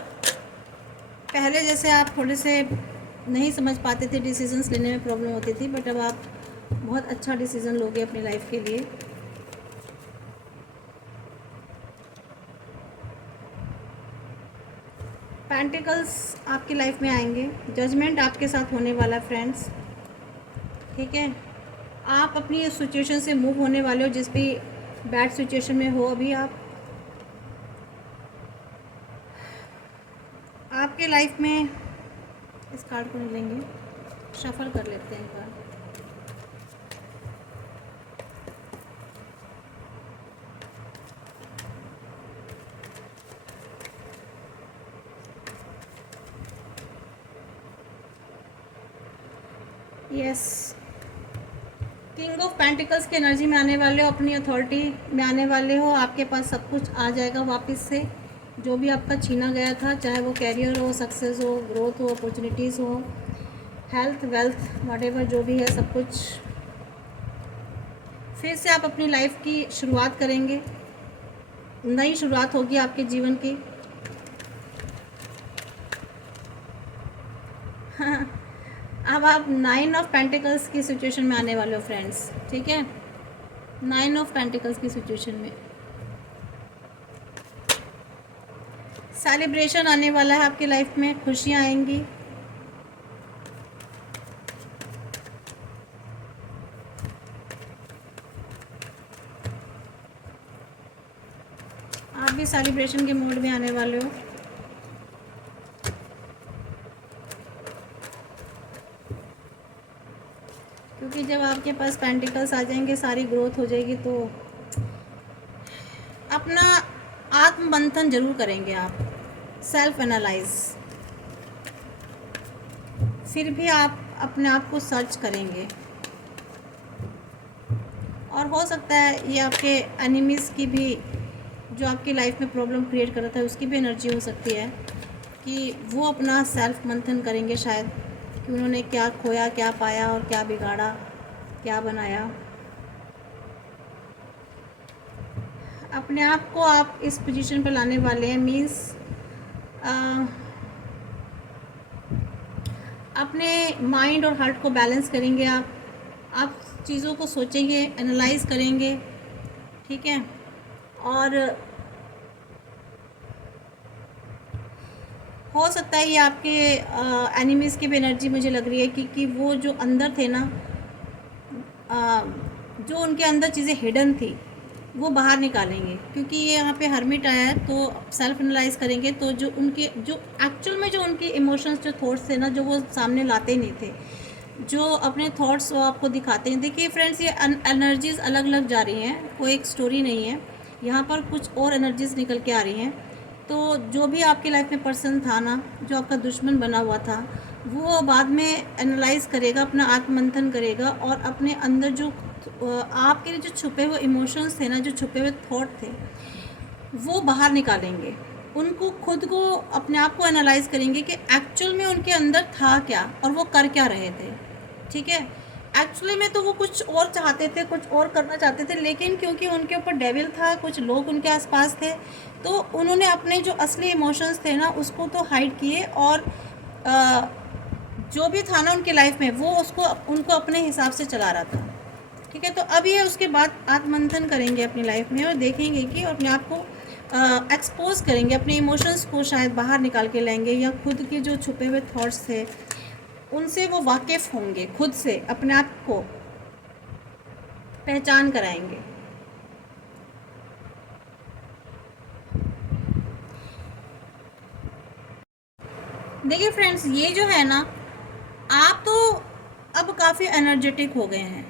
पहले जैसे आप थोड़े से नहीं समझ पाते थे, डिसीजंस लेने में प्रॉब्लम होती थी, बट अब आप बहुत अच्छा डिसीज़न लोगे अपनी लाइफ के लिए। पेंटिकल्स आपकी लाइफ में आएंगे, जजमेंट आपके साथ होने वाला फ्रेंड्स, ठीक है। आप अपनी इस सिचुएशन से मूव होने वाले हो, जिस भी बैड सिचुएशन में हो अभी आप। आपके लाइफ में इस कार्ड को नहीं लेंगे, शफल कर लेते हैं एक बार। यस, किंग ऑफ पेंटिकल्स की एनर्जी में आने वाले हो, अपनी अथॉरिटी में आने वाले हो। आपके पास सब कुछ आ जाएगा वापस से, जो भी आपका छीना गया था, चाहे वो कैरियर हो, सक्सेस हो, ग्रोथ हो, अपॉर्चुनिटीज़ हो, हेल्थ, वेल्थ, व्हाटएवर जो भी है, सब कुछ फिर से आप अपनी लाइफ की शुरुआत करेंगे, नई शुरुआत होगी आपके जीवन की। अब आप 9 ऑफ पेंटिकल्स की सिचुएशन में आने वाले हो फ्रेंड्स, ठीक है। 9 ऑफ पेंटिकल्स की सिचुएशन में सेलिब्रेशन आने वाला है आपकी लाइफ में, खुशियाँ आएंगी। आप भी सेलिब्रेशन के मूड में आने वाले हो। क्योंकि जब आपके पास पेंटिकल्स आ जाएंगे, सारी ग्रोथ हो जाएगी, तो अपना आत्म मंथन जरूर करेंगे आप, सेल्फ एनालाइज। फिर भी आप अपने आप को सर्च करेंगे, और हो सकता है ये आपके एनिमीज़ की भी, जो आपकी लाइफ में प्रॉब्लम क्रिएट कर रहा था, उसकी भी एनर्जी हो सकती है कि वो अपना सेल्फ मंथन करेंगे शायद, कि उन्होंने क्या खोया, क्या पाया, और क्या बिगाड़ा, क्या बनाया। अपने आप को आप इस पोजीशन पर लाने वाले हैं, मीन्स अपने माइंड और हार्ट को बैलेंस करेंगे आप चीज़ों को सोचेंगे, एनालाइज करेंगे, ठीक है। और हो सकता है ये आपके एनिमीज़ की भी एनर्जी मुझे लग रही है, क्योंकि वो जो अंदर थे ना, जो उनके अंदर चीज़ें हिडन थी, वो बाहर निकालेंगे। क्योंकि ये यहाँ पे हर्मिट आया है, तो सेल्फ एनालाइज करेंगे, तो जो उनके, जो एक्चुअल में जो उनके इमोशंस, जो थॉट्स थे ना, जो वो सामने लाते ही नहीं थे, जो अपने थॉट्स वो आपको दिखाते हैं। देखिए फ्रेंड्स, ये एनर्जीज़ अलग अलग जा रही हैं, कोई एक स्टोरी नहीं है यहाँ पर, कुछ और एनर्जीज़ निकल के आ रही हैं। तो जो भी आपकी लाइफ में पर्सन था ना, जो आपका दुश्मन बना हुआ था, वो बाद में एनालाइज करेगा, अपना आत्ममंथन करेगा, और अपने अंदर जो आपके लिए जो छुपे हुए इमोशंस थे ना, जो छुपे हुए थॉट थे, वो बाहर निकालेंगे। उनको, खुद को, अपने आप को एनालाइज करेंगे कि एक्चुअल में उनके अंदर था क्या और वो कर क्या रहे थे, ठीक है। एक्चुअली में तो वो कुछ और चाहते थे, कुछ और करना चाहते थे, लेकिन क्योंकि उनके ऊपर डेविल था, कुछ लोग उनके आसपास थे, तो उन्होंने अपने जो असली इमोशंस थे ना, उसको तो हाइड किए, और जो भी था ना उनकी लाइफ में, वो उनको अपने हिसाब से चला रहा था, ठीक है। तो अब ये उसके बाद आत्ममंथन करेंगे अपनी लाइफ में, और देखेंगे कि अपने आप को एक्सपोज करेंगे, अपने इमोशंस को शायद बाहर निकाल के लाएंगे, या खुद के जो छुपे हुए थॉट्स थे उनसे वो वाकिफ़ होंगे, खुद से अपने आप को पहचान कराएंगे। देखिए फ्रेंड्स, ये जो है ना, आप तो अब काफ़ी एनर्जेटिक हो गए हैं,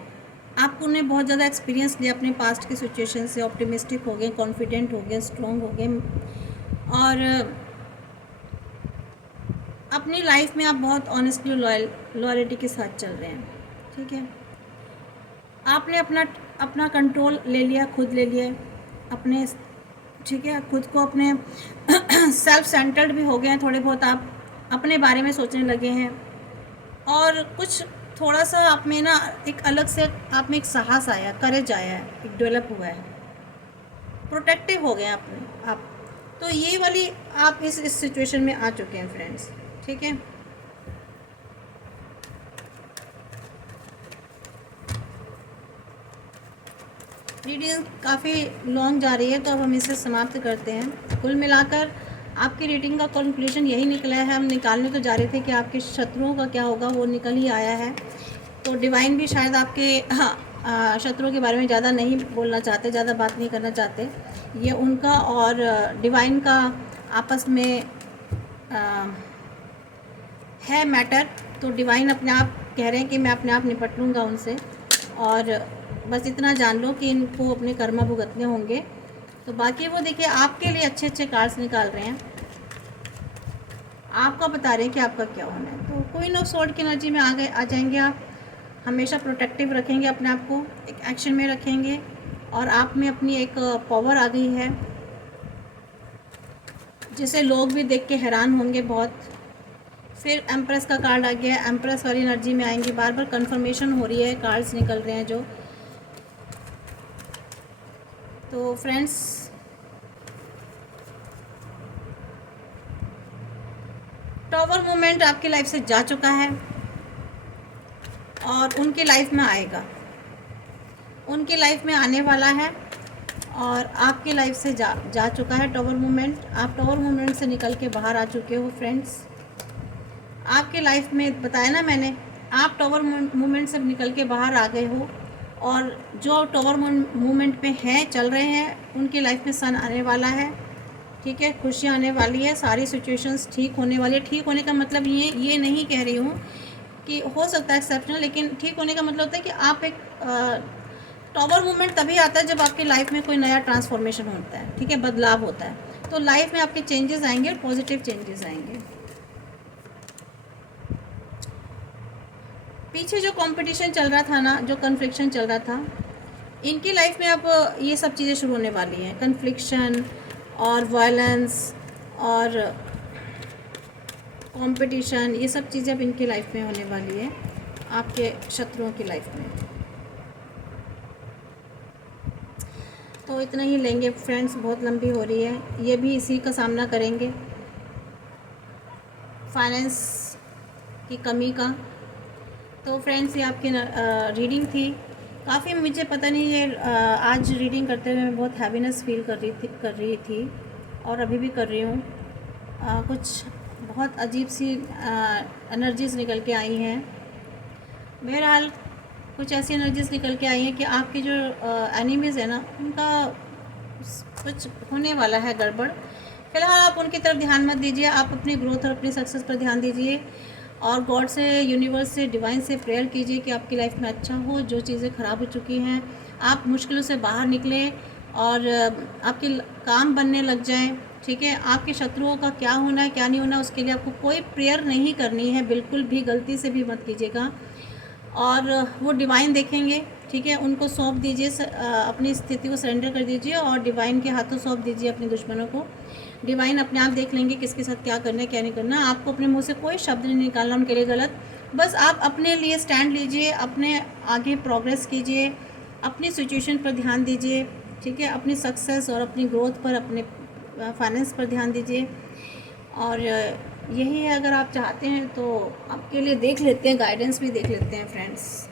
आपने बहुत ज़्यादा एक्सपीरियंस लिया अपने पास्ट की सिचुएशन से, ऑप्टिमिस्टिक हो गए, कॉन्फिडेंट हो गए, स्ट्रॉन्ग हो गए, और अपनी लाइफ में आप बहुत ऑनेस्टली, लॉयल्टी के साथ चल रहे हैं, ठीक है। आपने अपना कंट्रोल ले लिया, खुद ले लिया अपने, ठीक है। खुद को अपने सेल्फ सेंटर्ड भी हो गए हैं थोड़े बहुत, आप अपने बारे में सोचने लगे हैं, और कुछ थोड़ा सा आप में ना एक अलग से, आप में एक साहस आया, करेज आया है, एक डेवलप हुआ है, प्रोटेक्टिव हो गए आप तो ये वाली आप इस सिचुएशन में आ चुके हैं फ्रेंड्स, ठीक है। रीडिंग काफ़ी लॉन्ग जा रही है, तो अब हम इसे समाप्त करते हैं। कुल मिलाकर आपकी रीडिंग का कंक्लूजन यही निकला है। हम निकालने तो जा रहे थे कि आपके शत्रुओं का क्या होगा, वो निकल ही आया है। तो डिवाइन भी शायद आपके शत्रुओं के बारे में ज़्यादा नहीं बोलना चाहते, ज़्यादा बात नहीं करना चाहते। ये उनका और डिवाइन का आपस में है मैटर। तो डिवाइन अपने आप कह रहे हैं कि मैं अपने आप निपट लूँगा उनसे, और बस इतना जान लो कि इनको अपने कर्मा भुगतने होंगे। तो बाकी वो देखिए आपके लिए अच्छे अच्छे कार्ड्स निकाल रहे हैं, आपका बता रहे हैं कि आपका क्या होना है। तो क्वीन ऑफ स्वॉर्ड की एनर्जी में आ जाएंगे आप। हमेशा प्रोटेक्टिव रखेंगे अपने आप को, एक एक्शन में रखेंगे, और आप में अपनी एक पावर आ गई है जिसे लोग भी देख के हैरान होंगे बहुत। फिर एम्प्रेस का कार्ड आ गया, एम्प्रेस वाली एनर्जी में आएंगे। बार बार कंफर्मेशन हो रही है, कार्ड्स निकल रहे हैं जो। तो फ्रेंड्स, टॉवर मोमेंट आपकी लाइफ से जा चुका है और उनकी लाइफ में आएगा, उनकी लाइफ में आने वाला है, और आपकी लाइफ से जा चुका है टॉवर मोमेंट। आप टॉवर मोमेंट से निकल के बाहर आ चुके हो फ्रेंड्स। आपकी लाइफ में बताया ना मैंने, आप टॉवर मोमेंट से निकल के बाहर आ गए हो, और जो टॉवर मोमेंट पे हैं, चल रहे हैं, उनकी लाइफ में सन आने वाला है, ठीक है। खुशियाँ आने वाली है, सारी सिचुएशंस ठीक होने वाली है। ठीक होने का मतलब ये नहीं कह रही हूँ कि हो सकता है एक्सेप्शनल, लेकिन ठीक होने का मतलब होता है कि आप एक टॉवर मूवमेंट तभी आता है जब आपकी लाइफ में कोई नया ट्रांसफॉर्मेशन होता है, ठीक है, बदलाव होता है। तो लाइफ में आपके चेंजेस आएंगे, पॉजिटिव चेंजेस आएंगे। पीछे जो कंपटीशन चल रहा था ना, जो कन्फ्लिक्शन चल रहा था, इनकी लाइफ में अब ये सब चीज़ें शुरू होने वाली हैं। कन्फ्लिक्शन और वायलेंस और कंपटीशन, ये सब चीज़ें अब इनकी लाइफ में होने वाली है, आपके शत्रुओं की लाइफ में। तो इतना ही लेंगे फ्रेंड्स, बहुत लंबी हो रही है। ये भी इसी का सामना करेंगे, फाइनेंस की कमी का। तो फ्रेंड्स, ये आपकी रीडिंग थी। काफ़ी मुझे पता नहीं, ये आज रीडिंग करते हुए मैं बहुत हैवीनेस फील कर रही थी और अभी भी कर रही हूँ। कुछ बहुत अजीब सी एनर्जीज़ निकल के आई हैं। बहरहाल कुछ ऐसी एनर्जीज़ निकल के आई हैं कि आपके जो एनिमीज़ है ना, उनका कुछ होने वाला है गड़बड़। फ़िलहाल आप उनकी तरफ ध्यान मत दीजिए, आप अपनी ग्रोथ और अपनी सक्सेस पर ध्यान दीजिए, और गॉड से, यूनिवर्स से, डिवाइन से प्रेयर कीजिए कि आपकी लाइफ में अच्छा हो। जो चीज़ें ख़राब हो चुकी हैं, आप मुश्किलों से बाहर निकलें और आपके काम बनने लग जाएं, ठीक है। आपके शत्रुओं का क्या होना है, क्या नहीं होना, उसके लिए आपको कोई प्रेयर नहीं करनी है, बिल्कुल भी, गलती से भी मत कीजिएगा। और वो डिवाइन देखेंगे, ठीक है। उनको सौंप दीजिए, अपनी स्थिति को सरेंडर कर दीजिए और डिवाइन के हाथों सौंप दीजिए अपने दुश्मनों को। डिवाइन अपने आप देख लेंगे किसके साथ क्या करना है, क्या नहीं करना। आपको अपने मुंह से कोई शब्द नहीं निकालना उनके लिए गलत। बस आप अपने लिए स्टैंड लीजिए, अपने आगे प्रोग्रेस कीजिए, अपनी सिचुएशन पर ध्यान दीजिए, ठीक है। अपनी सक्सेस और अपनी ग्रोथ पर, अपने फाइनेंस पर ध्यान दीजिए। और यही है, अगर आप चाहते हैं तो आपके लिए देख लेते हैं, गाइडेंस भी देख लेते हैं फ्रेंड्स।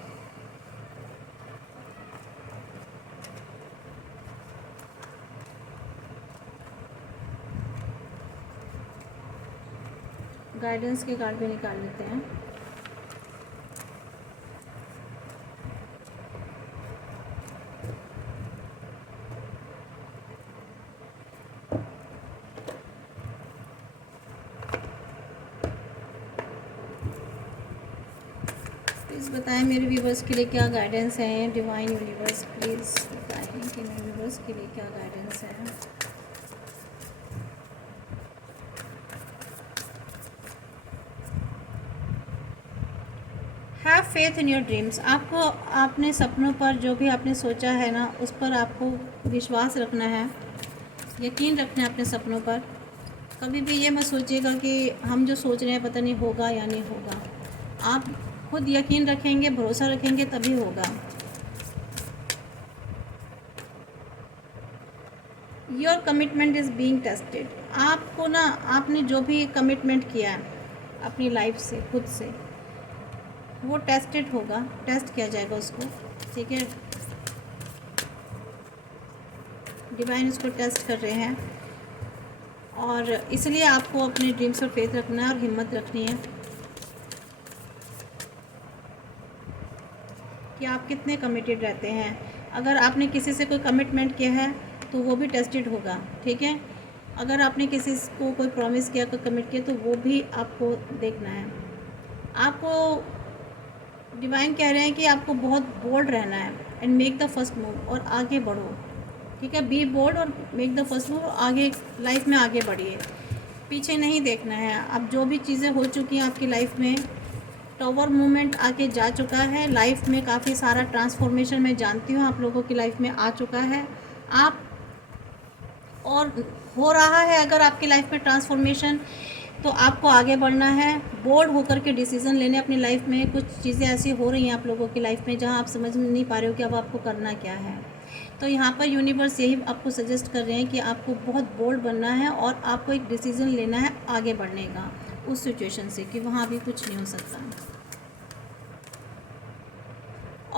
गाइडेंस के कार्ड भी निकाल लेते हैं। प्लीज़ बताएं मेरे व्यूवर्स के लिए क्या गाइडेंस है। डिवाइन यूनिवर्स प्लीज़ बताएं कि मेरे व्यूवर्स के लिए क्या गाइडेंस है। Have faith in your dreams. आपको अपने सपनों पर, जो भी आपने सोचा है ना, उस पर आपको विश्वास रखना है, यकीन रखना है अपने सपनों पर। कभी भी ये मत सोचिएगा कि हम जो सोच रहे हैं पता नहीं होगा या नहीं होगा। आप खुद यकीन रखेंगे, भरोसा रखेंगे, तभी होगा। Your commitment is being tested. आपको ना, आपने जो भी कमिटमेंट किया है अपनी लाइफ से, खुद से, वो टेस्टेड होगा, टेस्ट किया जाएगा उसको, ठीक है। डिवाइन उसको टेस्ट कर रहे हैं, और इसलिए आपको अपने ड्रीम्स पर फेथ रखना है और हिम्मत रखनी है कि आप कितने कमिटेड रहते हैं। अगर आपने किसी से कोई कमिटमेंट किया है तो वो भी टेस्टेड होगा, ठीक है। अगर आपने किसी को कोई प्रॉमिस किया, कोई कमिट किया, तो वो भी आपको देखना है। आपको डिवाइन कह रहे हैं कि आपको बहुत बोल्ड रहना है and make the first move, और आगे बढ़ो, ठीक है। बी बोल्ड और मेक द फर्स्ट मूव, और आगे लाइफ में आगे बढ़िए, पीछे नहीं देखना है। अब जो भी चीज़ें हो चुकी हैं आपकी लाइफ में, टॉवर मूवमेंट आके जा चुका है, लाइफ में काफ़ी सारा ट्रांसफॉर्मेशन मैं जानती हूँ आप लोगों की लाइफ में आ चुका है। आप और हो रहा है अगर आपकी लाइफ में ट्रांसफॉर्मेशन, तो आपको आगे बढ़ना है, बोल्ड होकर के डिसीज़न लेने अपनी लाइफ में। कुछ चीज़ें ऐसी हो रही हैं आप लोगों की लाइफ में जहां आप समझ नहीं पा रहे हो कि अब आपको करना क्या है। तो यहाँ पर यूनिवर्स यही आपको सजेस्ट कर रहे हैं कि आपको बहुत बोल्ड बनना है और आपको एक डिसीज़न लेना है आगे बढ़ने का उस सिचुएशन से, कि वहाँ अभी कुछ नहीं हो सकता।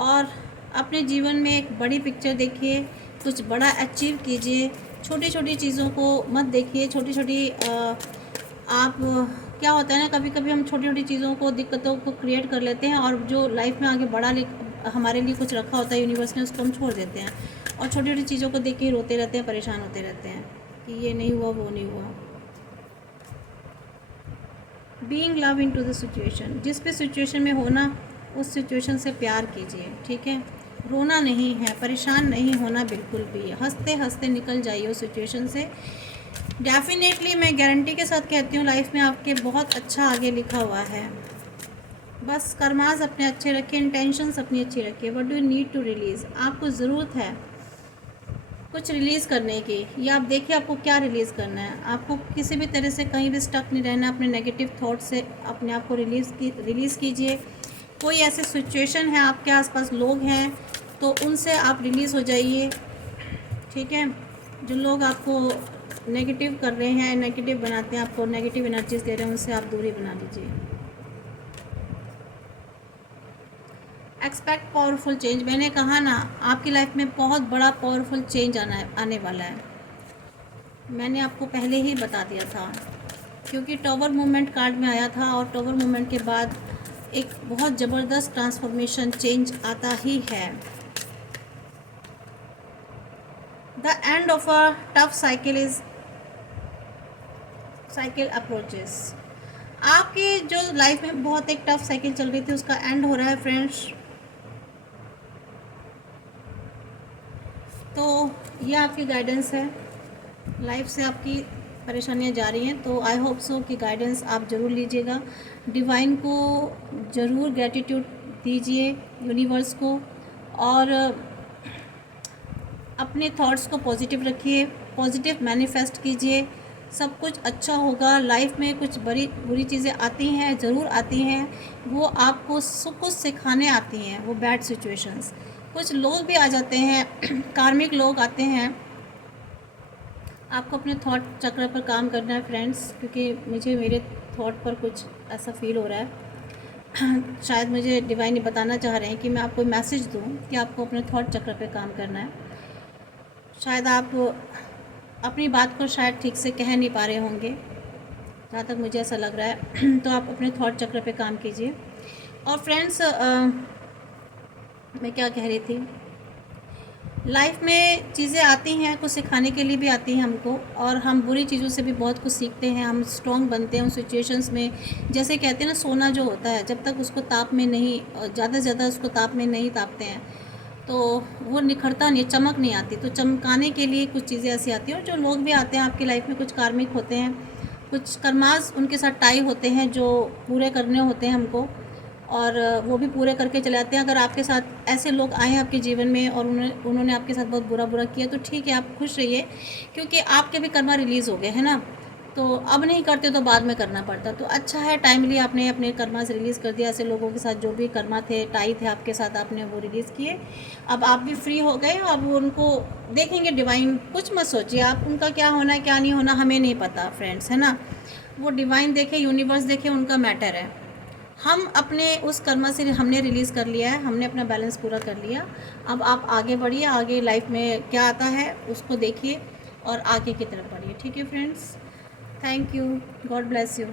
और अपने जीवन में एक बड़ी पिक्चर देखिए, कुछ बड़ा अचीव कीजिए, छोटी छोटी चीज़ों को मत देखिए। छोटी छोटी आप क्या होता है ना, कभी कभी हम छोटी छोटी चीज़ों को, दिक्कतों को क्रिएट कर लेते हैं, और जो लाइफ में आगे बड़ा हमारे लिए कुछ रखा होता है यूनिवर्स ने, उसको हम छोड़ देते हैं, और छोटी छोटी चीज़ों को देख के रोते रहते हैं, परेशान होते रहते हैं कि ये नहीं हुआ, वो नहीं हुआ। Being love into the situation, जिस भी सिचुएशन में हो ना, उस सिचुएशन से प्यार कीजिए, ठीक है। रोना नहीं है, परेशान नहीं होना बिल्कुल भी, हंसते हंसते निकल जाइए उस सिचुएशन से। डेफिनेटली मैं गारंटी के साथ कहती हूँ, लाइफ में आपके बहुत अच्छा आगे लिखा हुआ है। बस कर्मास अपने अच्छे रखिए, इंटेंशंस अपनी अच्छी रखिए। What do you need to release, आपको ज़रूरत है कुछ रिलीज़ करने की, या आप देखिए आपको क्या रिलीज़ करना है। आपको किसी भी तरह से कहीं भी स्टक नहीं रहना, अपने नेगेटिव थॉट से अपने आप को रिलीज़ कीजिए। कोई ऐसे सिचुएशन है, आपके आसपास लोग हैं, तो उनसे आप रिलीज़ हो जाइए, ठीक है। जो लोग आपको नेगेटिव कर रहे हैं, नेगेटिव बनाते हैं, आपको नेगेटिव एनर्जीज दे रहे हैं, उनसे आप दूरी बना लीजिए। एक्सपेक्ट पावरफुल चेंज, मैंने कहा ना, आपकी लाइफ में बहुत बड़ा पावरफुल चेंज आने वाला है। मैंने आपको पहले ही बता दिया था, क्योंकि टॉवर मूवमेंट कार्ड में आया था, और टॉवर मूवमेंट के बाद एक बहुत ज़बरदस्त ट्रांसफॉर्मेशन चेंज आता ही है। The end of a tough cycle approaches. आपकी जो लाइफ में बहुत एक टफ साइकिल चल रही थी, उसका एंड हो रहा है फ्रेंड्स। तो ये आपकी गाइडेंस है, लाइफ से आपकी परेशानियां जा रही हैं, तो आई होप सो कि गाइडेंस आप ज़रूर लीजिएगा। डिवाइन को ज़रूर ग्रेटिट्यूड दीजिए, यूनिवर्स को, और अपने थॉट्स को पॉजिटिव रखिए, पॉजिटिव मैनिफेस्ट कीजिए। सब कुछ अच्छा होगा। लाइफ में कुछ बुरी चीज़ें आती हैं, ज़रूर आती हैं, वो आपको कुछ सिखाने आती हैं, वो बैड सिचुएशंस। कुछ लोग भी आ जाते हैं कार्मिक लोग आते हैं। आपको अपने थॉट चक्र पर काम करना है फ्रेंड्स, क्योंकि मुझे मेरे थॉट पर कुछ ऐसा फील हो रहा है शायद मुझे डिवाइन बताना चाह रहे हैं कि मैं आपको मैसेज दूं कि आपको अपने थॉट चक्र पर काम करना है। शायद आप अपनी बात को शायद ठीक से कह नहीं पा रहे होंगे, जहाँ तक मुझे ऐसा लग रहा है तो आप अपने थॉट चक्र पे काम कीजिए। और फ्रेंड्स, मैं क्या कह रही थी, लाइफ में चीज़ें आती हैं, कुछ सिखाने के लिए भी आती हैं हमको, और हम बुरी चीज़ों से भी बहुत कुछ सीखते हैं, हम स्ट्रॉन्ग बनते हैं उन सिचुएशंस में। जैसे कहते हैं ना, सोना जो होता है, जब तक उसको ताप में नहीं, ज़्यादा से ज़्यादा उसको ताप में नहीं तापते हैं, तो वो निखरता नहीं, चमक नहीं आती। तो चमकाने के लिए कुछ चीज़ें ऐसी आती हैं। और जो लोग भी आते हैं आपकी लाइफ में, कुछ कार्मिक होते हैं, कुछ कर्मास उनके साथ टाई होते हैं जो पूरे करने होते हैं हमको, और वो भी पूरे करके चले आते हैं। अगर आपके साथ ऐसे लोग आए हैं आपके जीवन में और उन्होंने आपके साथ बहुत बुरा किया, तो ठीक है, आप खुश रहिए, क्योंकि आपके भी कर्मा रिलीज़ हो गए हैं ना। तो अब नहीं करते तो बाद में करना पड़ता। तो अच्छा है टाइमली आपने अपने कर्मा से रिलीज़ कर दिया। ऐसे लोगों के साथ जो भी कर्मा थे, टाई थे आपके साथ, आपने वो रिलीज़ किए। अब आप भी फ्री हो गए। अब उनको देखेंगे डिवाइन, कुछ मत सोचिए आप, उनका क्या होना है क्या नहीं होना हमें नहीं पता फ्रेंड्स, है ना। वो डिवाइन देखे, यूनिवर्स देखे, उनका मैटर है। हम अपने उस कर्मा से हमने रिलीज़ कर लिया है, हमने अपना बैलेंस पूरा कर लिया। अब आप आगे बढ़िए, आगे लाइफ में क्या आता है उसको देखिए और आगे की तरफ बढ़िए। ठीक है friends, thank you, God bless you.